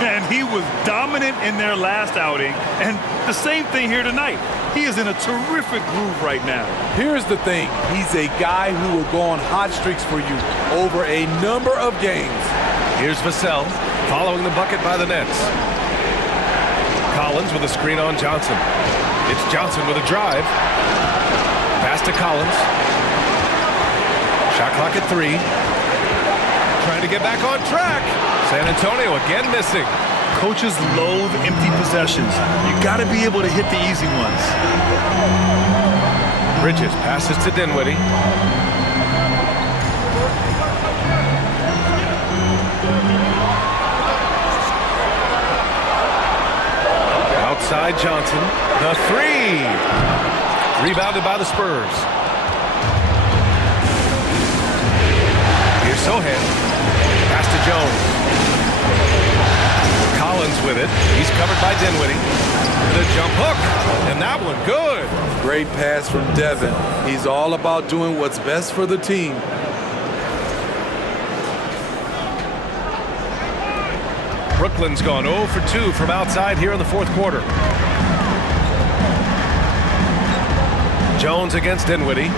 And he was dominant in their last outing. And the same thing here tonight. He is in a terrific groove right now. Here's the thing. He's a guy who will go on hot streaks for you over a number of games. Here's Vassell, following the bucket by the Nets. Collins with a screen on Johnson. It's Johnson with a drive. Pass to Collins. Shot clock at 3. Trying to get back on track. San Antonio again missing. Coaches loathe empty possessions. You got to be able to hit the easy ones. Bridges passes to Dinwiddie. Outside Johnson. The 3. Rebounded by the Spurs. Here's Sohan. Pass to Jones. Collins with it. He's covered by Dinwiddie. The jump hook. And that one good. Great pass from Devin. He's all about doing what's best for the team. Brooklyn's gone 0 for 2 from outside here in the 4th quarter. Jones against Dinwiddie.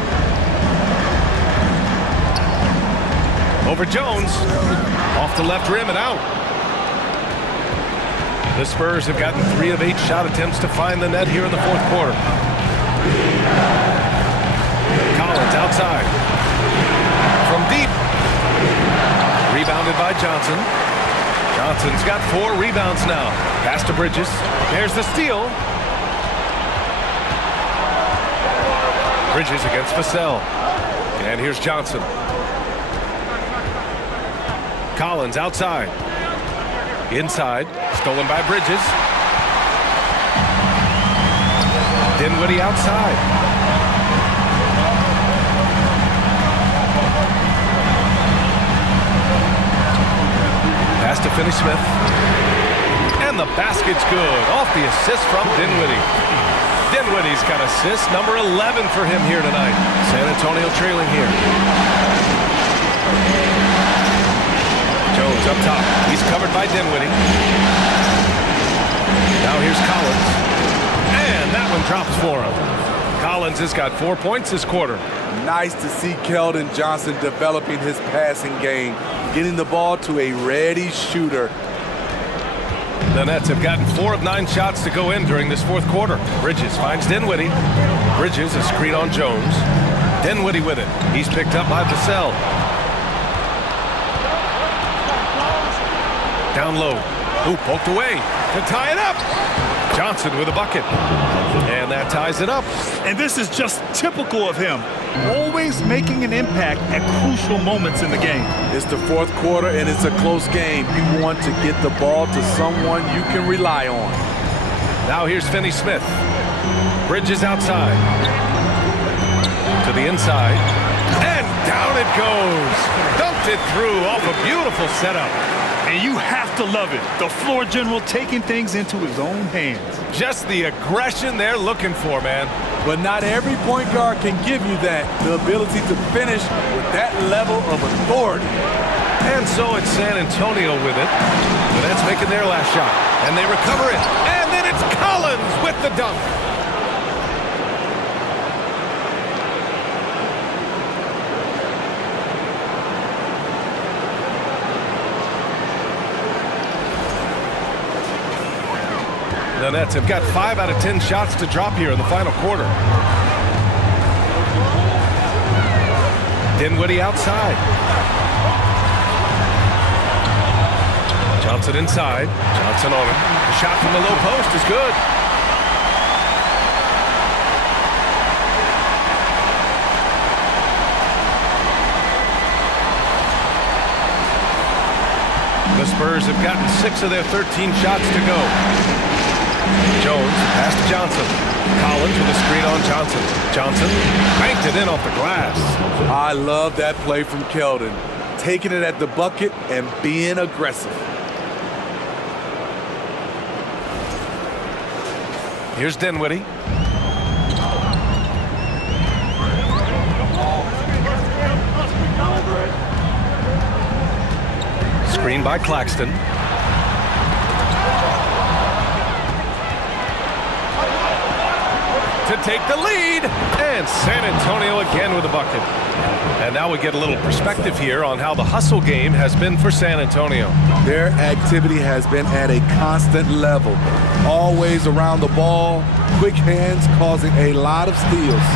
Over Jones. Off the left rim and out. The Spurs have gotten 3 of 8 shot attempts to find the net here in the 4th quarter. Collins outside. From deep. Rebounded by Johnson. Johnson's got 4 rebounds now. Pass to Bridges. There's the steal. Bridges against Vassell. And here's Johnson. Collins outside. Inside. Stolen by Bridges. Dinwiddie outside. Pass to Finney-Smith. And the basket's good. Off the assist from Dinwiddie. Dinwiddie's got assist number 11 for him here tonight. San Antonio trailing here. Jones up top. He's covered by Dinwiddie. Now here's Collins. And that one drops for him. Collins has got 4 points this quarter. Nice to see Keldon Johnson developing his passing game, getting the ball to a ready shooter. The Nets have gotten 4 of 9 shots to go in during this fourth quarter. Bridges finds Dinwiddie. Bridges a screen on Jones. Dinwiddie with it. He's picked up by Vassell. Down low. Ooh, poked away to tie it up. Johnson with a bucket. And that ties it up. And this is just typical of him. Always making an impact at crucial moments in the game. It's the fourth quarter and it's a close game. You want to get the ball to someone you can rely on. Now here's Finney-Smith. Bridges outside. To the inside. And down it goes. Dumped it through off a beautiful setup. And you have to love it. The floor general taking things into his own hands. Just the aggression they're looking for, man. But not every point guard can give you that. The ability to finish with that level of authority. And so it's San Antonio with it. The Nets making their last shot. And they recover it. And then it's Collins with the dunk. The Nets have got 5 out of 10 shots to drop here in the final quarter. Dinwiddie outside. Johnson inside. Johnson on it. The shot from the low post is good. The Spurs have gotten 6 of their 13 shots to go. Jones, pass to Johnson. Collins with a screen on Johnson. Johnson banked it in off the glass. I love that play from Keldon. Taking it at the bucket and being aggressive. Here's Dinwiddie. Screen by Claxton. To take the lead, and San Antonio again with a bucket. And now we get a little perspective here on how the hustle game has been for San Antonio. Their activity has been at a constant level. Always around the ball, quick hands causing a lot of steals.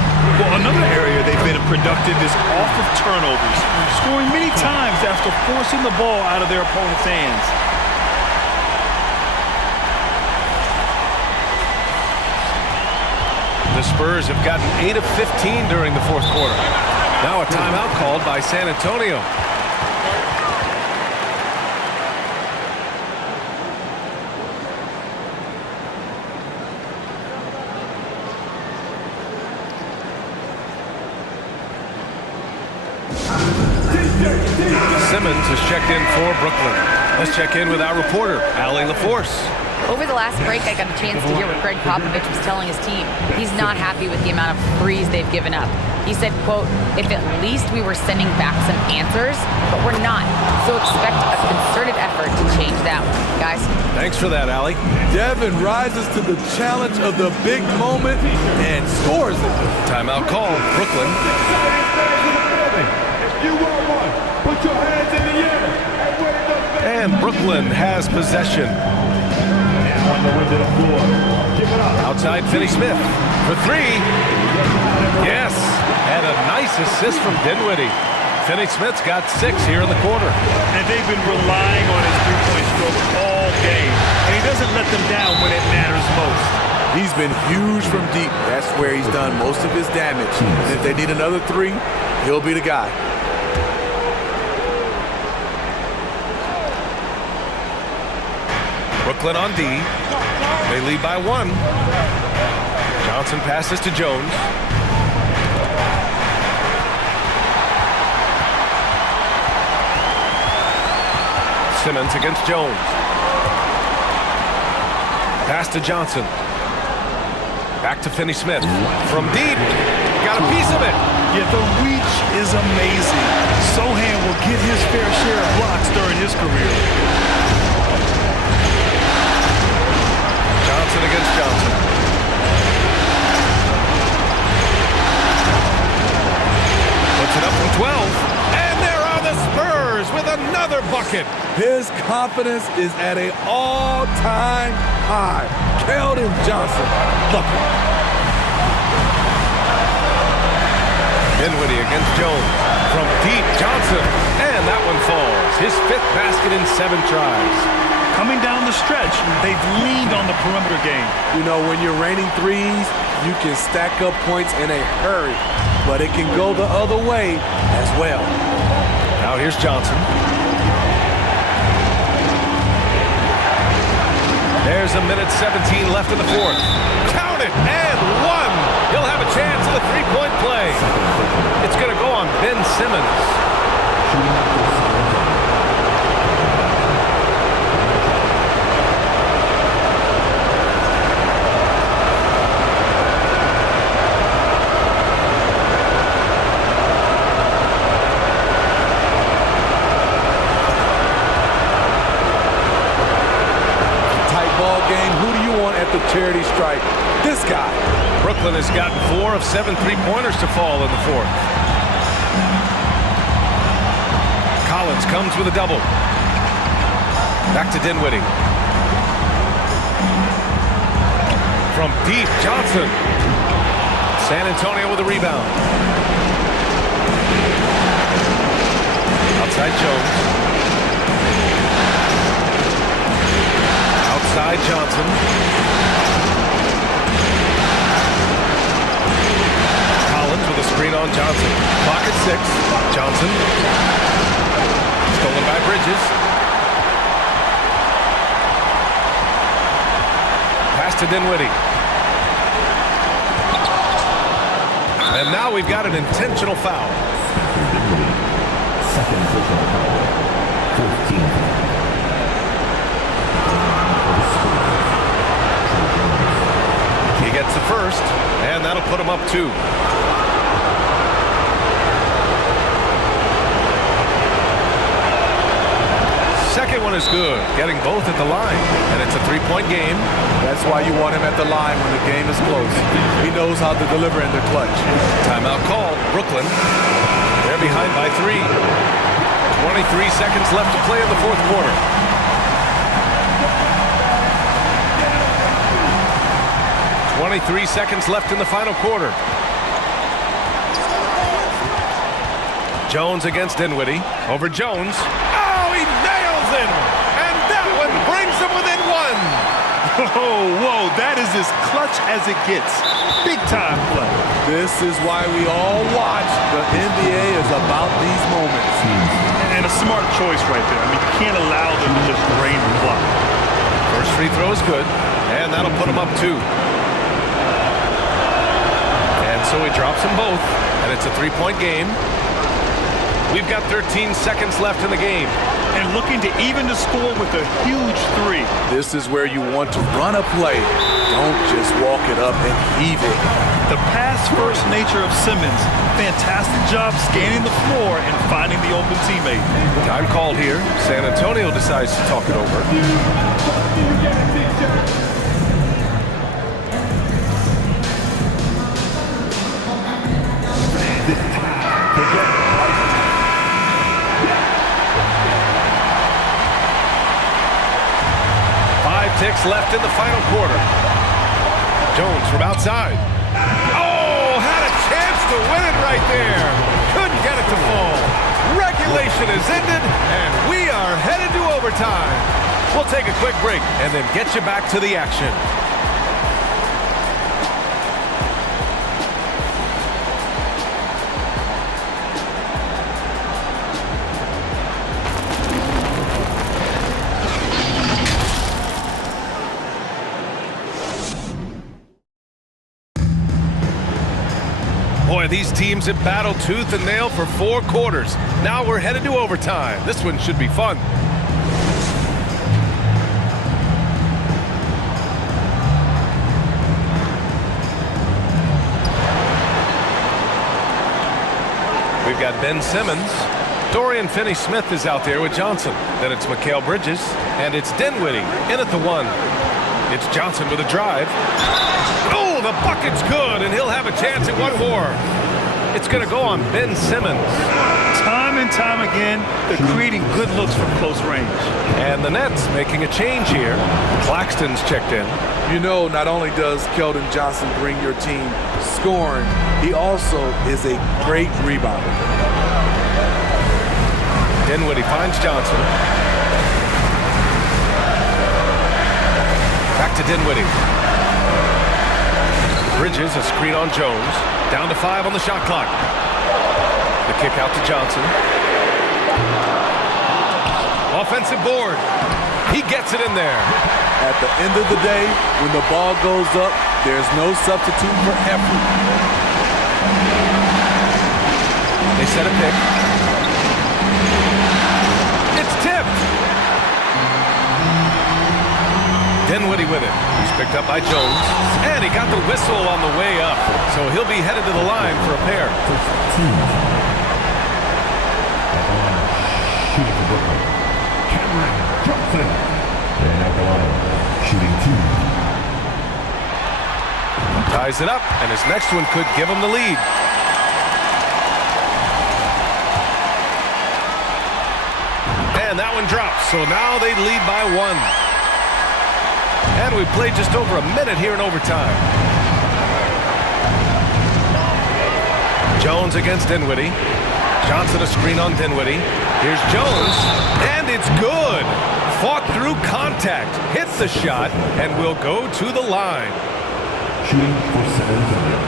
Well, another area they've been productive is off of turnovers, scoring many times after forcing the ball out of their opponent's hands. The Spurs have gotten 8 of 15 during the fourth quarter. Now a timeout called by San Antonio. Simmons has checked in for Brooklyn. Let's check in with our reporter, Allie LaForce. Over the last break, I got a chance to hear what Greg Popovich was telling his team. He's not happy with the amount of threes they've given up. He said, quote, if at least we were sending back some answers, but we're not. So expect a concerted effort to change that one. Guys? Thanks for that, Allie. Devin rises to the challenge of the big moment and scores it. Timeout call, Brooklyn. If you want one, put your hands in the air. And Brooklyn has possession. Outside Finney-Smith for 3. Yes, and a nice assist from Dinwiddie. Finney-Smith's got 6 here in the quarter. And they've been relying on his three-point stroke all game. And he doesn't let them down when it matters most. He's been huge from deep. That's where he's done most of his damage. And if they need another 3, he'll be the guy. Brooklyn on D. They lead by 1. Johnson passes to Jones. Simmons against Jones. Pass to Johnson. Back to Finney-Smith. From deep. Got a piece of it. Yeah, the reach is amazing. Sohan will get his fair share of blocks during his career. Johnson against Johnson. Puts it up from 12. And there are the Spurs with another bucket. His confidence is at an all-time high. Keldon Johnson, bucket. Dinwiddie against Jones. From deep, Johnson. And that one falls. His 5th basket in 7 tries. Coming down the stretch, they've leaned on the perimeter game. You know, when you're raining threes, you can stack up points in a hurry, but it can go the other way as well. Now here's Johnson. There's a minute 17 left in the 4th. Count it, and 1. He'll have a chance at a 3-point play. It's going to go on Ben Simmons. Charity stripe. This guy. Brooklyn has gotten 4 of 7 3-pointers to fall in the 4th. Collins comes with a double. Back to Dinwiddie. From deep, Johnson. San Antonio with a rebound. Outside Jones. Outside Johnson. With a screen on Johnson. Clock at 6. Johnson. Stolen by Bridges. Pass to Dinwiddie. And now we've got an intentional foul. Second personal foul. 15. He gets the first, and that'll put him up 2. Second one is good, getting both at the line, and it's a 3-point game. That's why you want him at the line when the game is close. He knows how to deliver in the clutch. Timeout called. Brooklyn. They're behind by 3. 23 seconds left to play in the 4th quarter. Seconds left in the final quarter. Jones against Dinwiddie. Over Jones. Oh, he nails it! And that one brings him within 1. Whoa, that is as clutch as it gets. Big time play. This is why we all watch. The NBA is about these moments. And a smart choice right there. I mean, you can't allow them to just drain the clock. First free throw is good, and that'll put him up 2. So he drops them both, and it's a 3-point game. We've got 13 seconds left in the game. And looking to even the score with a huge 3. This is where you want to run a play. Don't just walk it up and heave it. The pass-first nature of Simmons. Fantastic job scanning the floor and finding the open teammate. Time called here. San Antonio decides to talk it over. 5 ticks left in the final quarter. Jones from outside. Oh, had a chance to win it right there. Couldn't get it to fall. Regulation is ended, and we are headed to overtime. We'll take a quick break and then get you back to the action. Boy, these teams have battled tooth and nail for 4 quarters. Now we're headed to overtime. This one should be fun. We've got Ben Simmons. Dorian Finney-Smith is out there with Johnson. Then it's MACAU Bridges, and it's Dinwiddie in at the 1. It's Johnson with a drive. Oh, the bucket's good, and he'll have a chance at one more. It's going to go on Ben Simmons. Time and time again, they're creating good looks from close range. And the Nets making a change here. Claxton's checked in. You know, not only does Keldon Johnson bring your team scoring, he also is a great rebounder. Dinwiddie finds Johnson. Back to Dinwiddie. Bridges, a screen on Jones. Down to 5 on the shot clock. The kick out to Johnson. Offensive board. He gets it in there. At the end of the day, when the ball goes up, there's no substitute for effort. They set a pick. It's tipped. Dinwiddie with it. He's picked up by Jones. And he got the whistle on the way up. So he'll be headed to the line for a pair. Ties it up, and his next one could give him the lead. And that one drops, so now they lead by 1. And we've played just over a minute here in overtime. Jones against Dinwiddie. Johnson a screen on Dinwiddie. Here's Jones, and it's good. Fought through contact, hit the shot, and will go to the line. Shooting for San Antonio,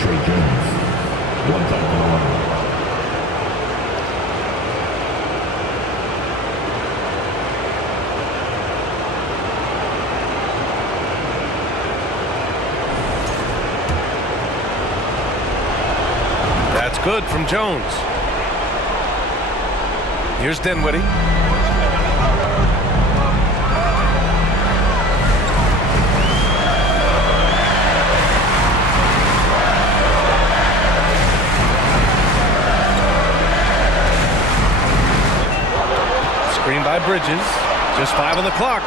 Trey Jones. 1 time for the line. That's good from Jones. Here's Dinwiddie. Screen by Bridges. Just 5 on the clock.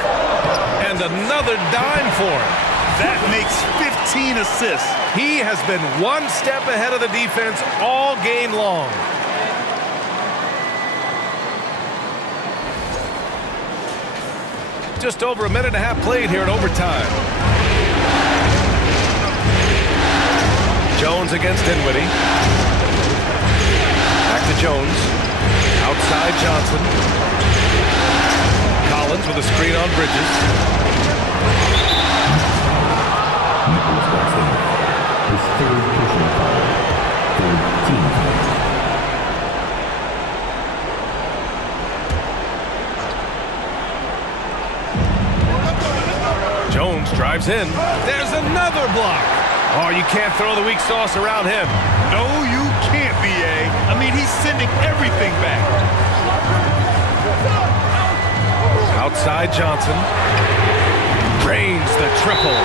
And another dime for him. That makes 15 assists. He has been 1 step ahead of the defense all game long. Just over a minute and a half played here in overtime. Jones against Dinwiddie. Back to Jones. Outside Johnson. Collins with a screen on Bridges. His 3rd personal foul. 3rd team foul. Jones drives in. There's another block. Oh, you can't throw the weak sauce around him. No, you can't, BA. I mean, he's sending everything back. Outside Johnson. Drains the triple.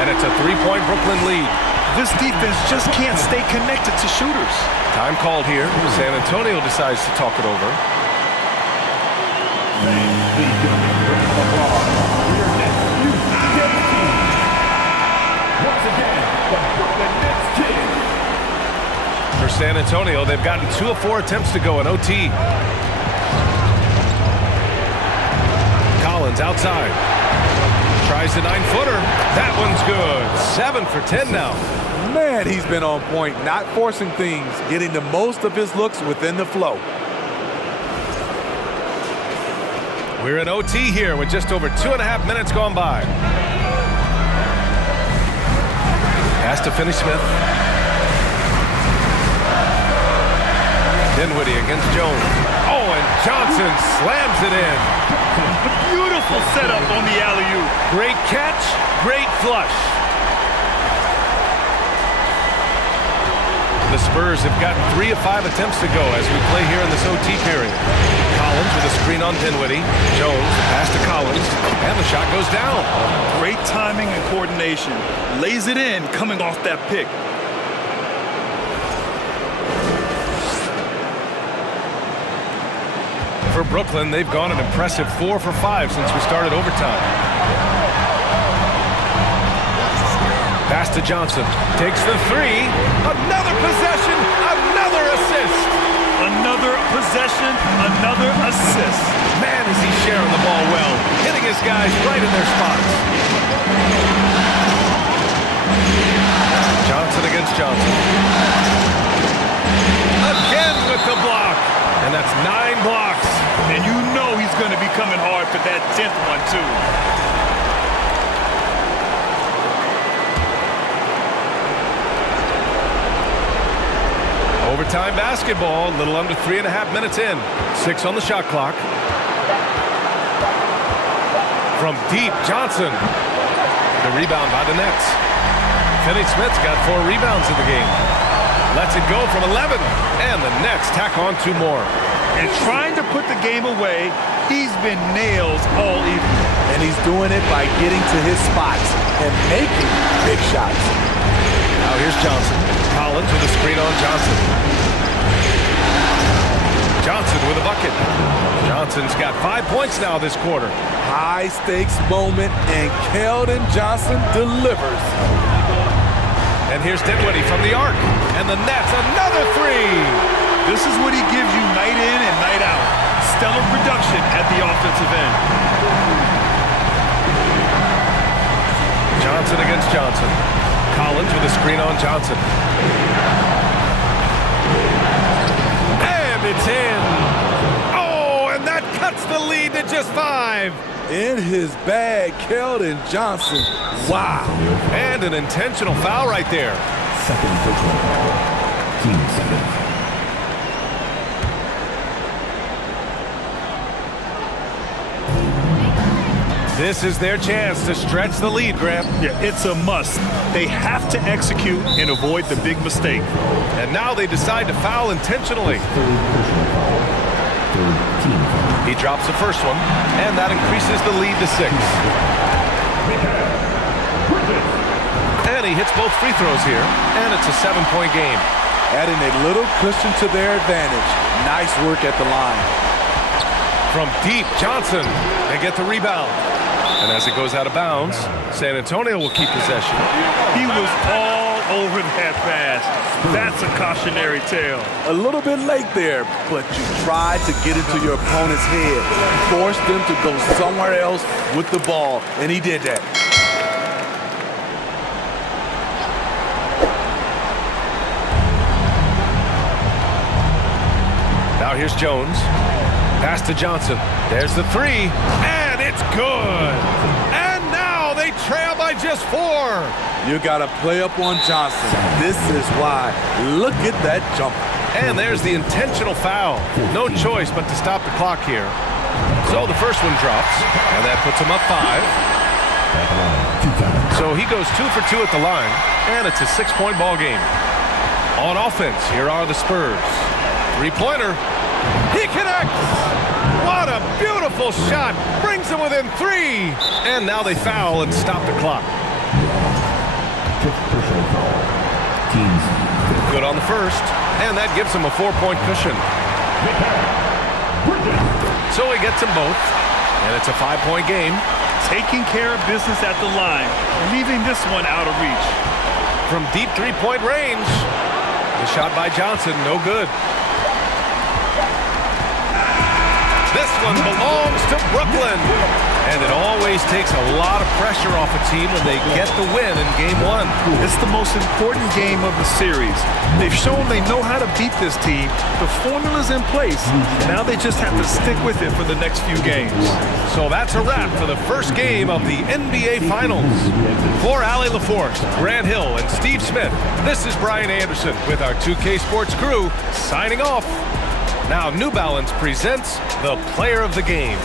And it's a 3-point Brooklyn lead. This defense just can't stay connected to shooters. Time called here. San Antonio decides to talk it over. For San Antonio, they've gotten 2 of 4 attempts to go in OT. Collins outside. Tries He's a 9-footer. That one's good. 7 for 10 now. Man, he's been on point, not forcing things, getting the most of his looks within the flow. We're in OT here with just over 2.5 minutes gone by. Pass to Finney-Smith. Dinwiddie against Jones. Oh, and Johnson slams it in. Beautiful setup on the alley-oop. Great catch, great flush. The Spurs have gotten 3 of 5 attempts to go as we play here in this OT period. Collins with a screen on Dinwiddie. Jones, the pass to Collins, and the shot goes down. Great timing and coordination. Lays it in coming off that pick. For Brooklyn, they've gone an impressive 4 for 5 since we started overtime. Pass to Johnson. Takes the 3. Another possession, another assist. Another possession, another assist. Man, is he sharing the ball well. Hitting his guys right in their spots. Johnson against Johnson. Again with the block. And that's 9 blocks. And you know he's going to be coming hard for that 10th one, too. Overtime basketball, a little under 3.5 minutes in. 6 on the shot clock. From deep, Johnson. The rebound by the Nets. Finney-Smith's got 4 rebounds in the game. Lets it go from 11. And the Nets tack on 2 more. And trying to put the game away, he's been nails all evening. And he's doing it by getting to his spots and making big shots. Now here's Johnson. Collins with a screen on Johnson. Johnson with a bucket. Johnson's got 5 points now this quarter. High stakes moment, and Keldon Johnson delivers. And here's Dinwiddie from the arc. And the Nets, another 3. This is what he gives you night in and night out. Stellar production at the offensive end. Johnson against Johnson. Collins with a screen on Johnson. And it's in. Oh, and that cuts the lead to just 5. In his bag, Keldon Johnson. Wow. And an intentional foul right there. Second personal foul. Team second. This is their chance to stretch the lead, Graham. Yeah, it's a must. They have to execute and avoid the big mistake. And now they decide to foul intentionally. Third personal foul. Third team foul. He drops the first one, and that increases the lead to 6. And he hits both free throws here, and it's a 7-point game. Adding a little cushion to their advantage. Nice work at the line. From deep, Johnson. They get the rebound. And as it goes out of bounds, San Antonio will keep possession. He was all over that pass. That's a cautionary tale. A little bit late there, but you tried to get into your opponent's head. Forced them to go somewhere else with the ball, and he did that. Now here's Jones. Pass to Johnson. There's the 3, and it's good. And now they trail by just 4. You got to play up on Johnson. This is why. Look at that jump. And there's the intentional foul. No choice but to stop the clock here. So the first one drops, and that puts him up 5. So he goes 2 for 2 at the line, and it's a 6-point ball game. On offense, here are the Spurs. 3-pointer. He connects! What a beautiful shot! Brings them within 3! And now they foul and stop the clock. Fifth personal foul. Teams fifth. Good on the first, and that gives him a 4-point cushion. So he gets them both, and it's a 5-point game. Taking care of business at the line, leaving this one out of reach. From deep 3-point range, the shot by Johnson, no good. This one belongs to Brooklyn. And it always takes a lot of pressure off a team when they get the win in Game 1. It's the most important game of the series. They've shown they know how to beat this team. The formula's in place. Now they just have to stick with it for the next few games. So that's a wrap for the first game of the NBA Finals. For Allie LaForce, Grant Hill, and Steve Smith, this is Brian Anderson with our 2K Sports crew signing off. Now New Balance presents the Player of the Game.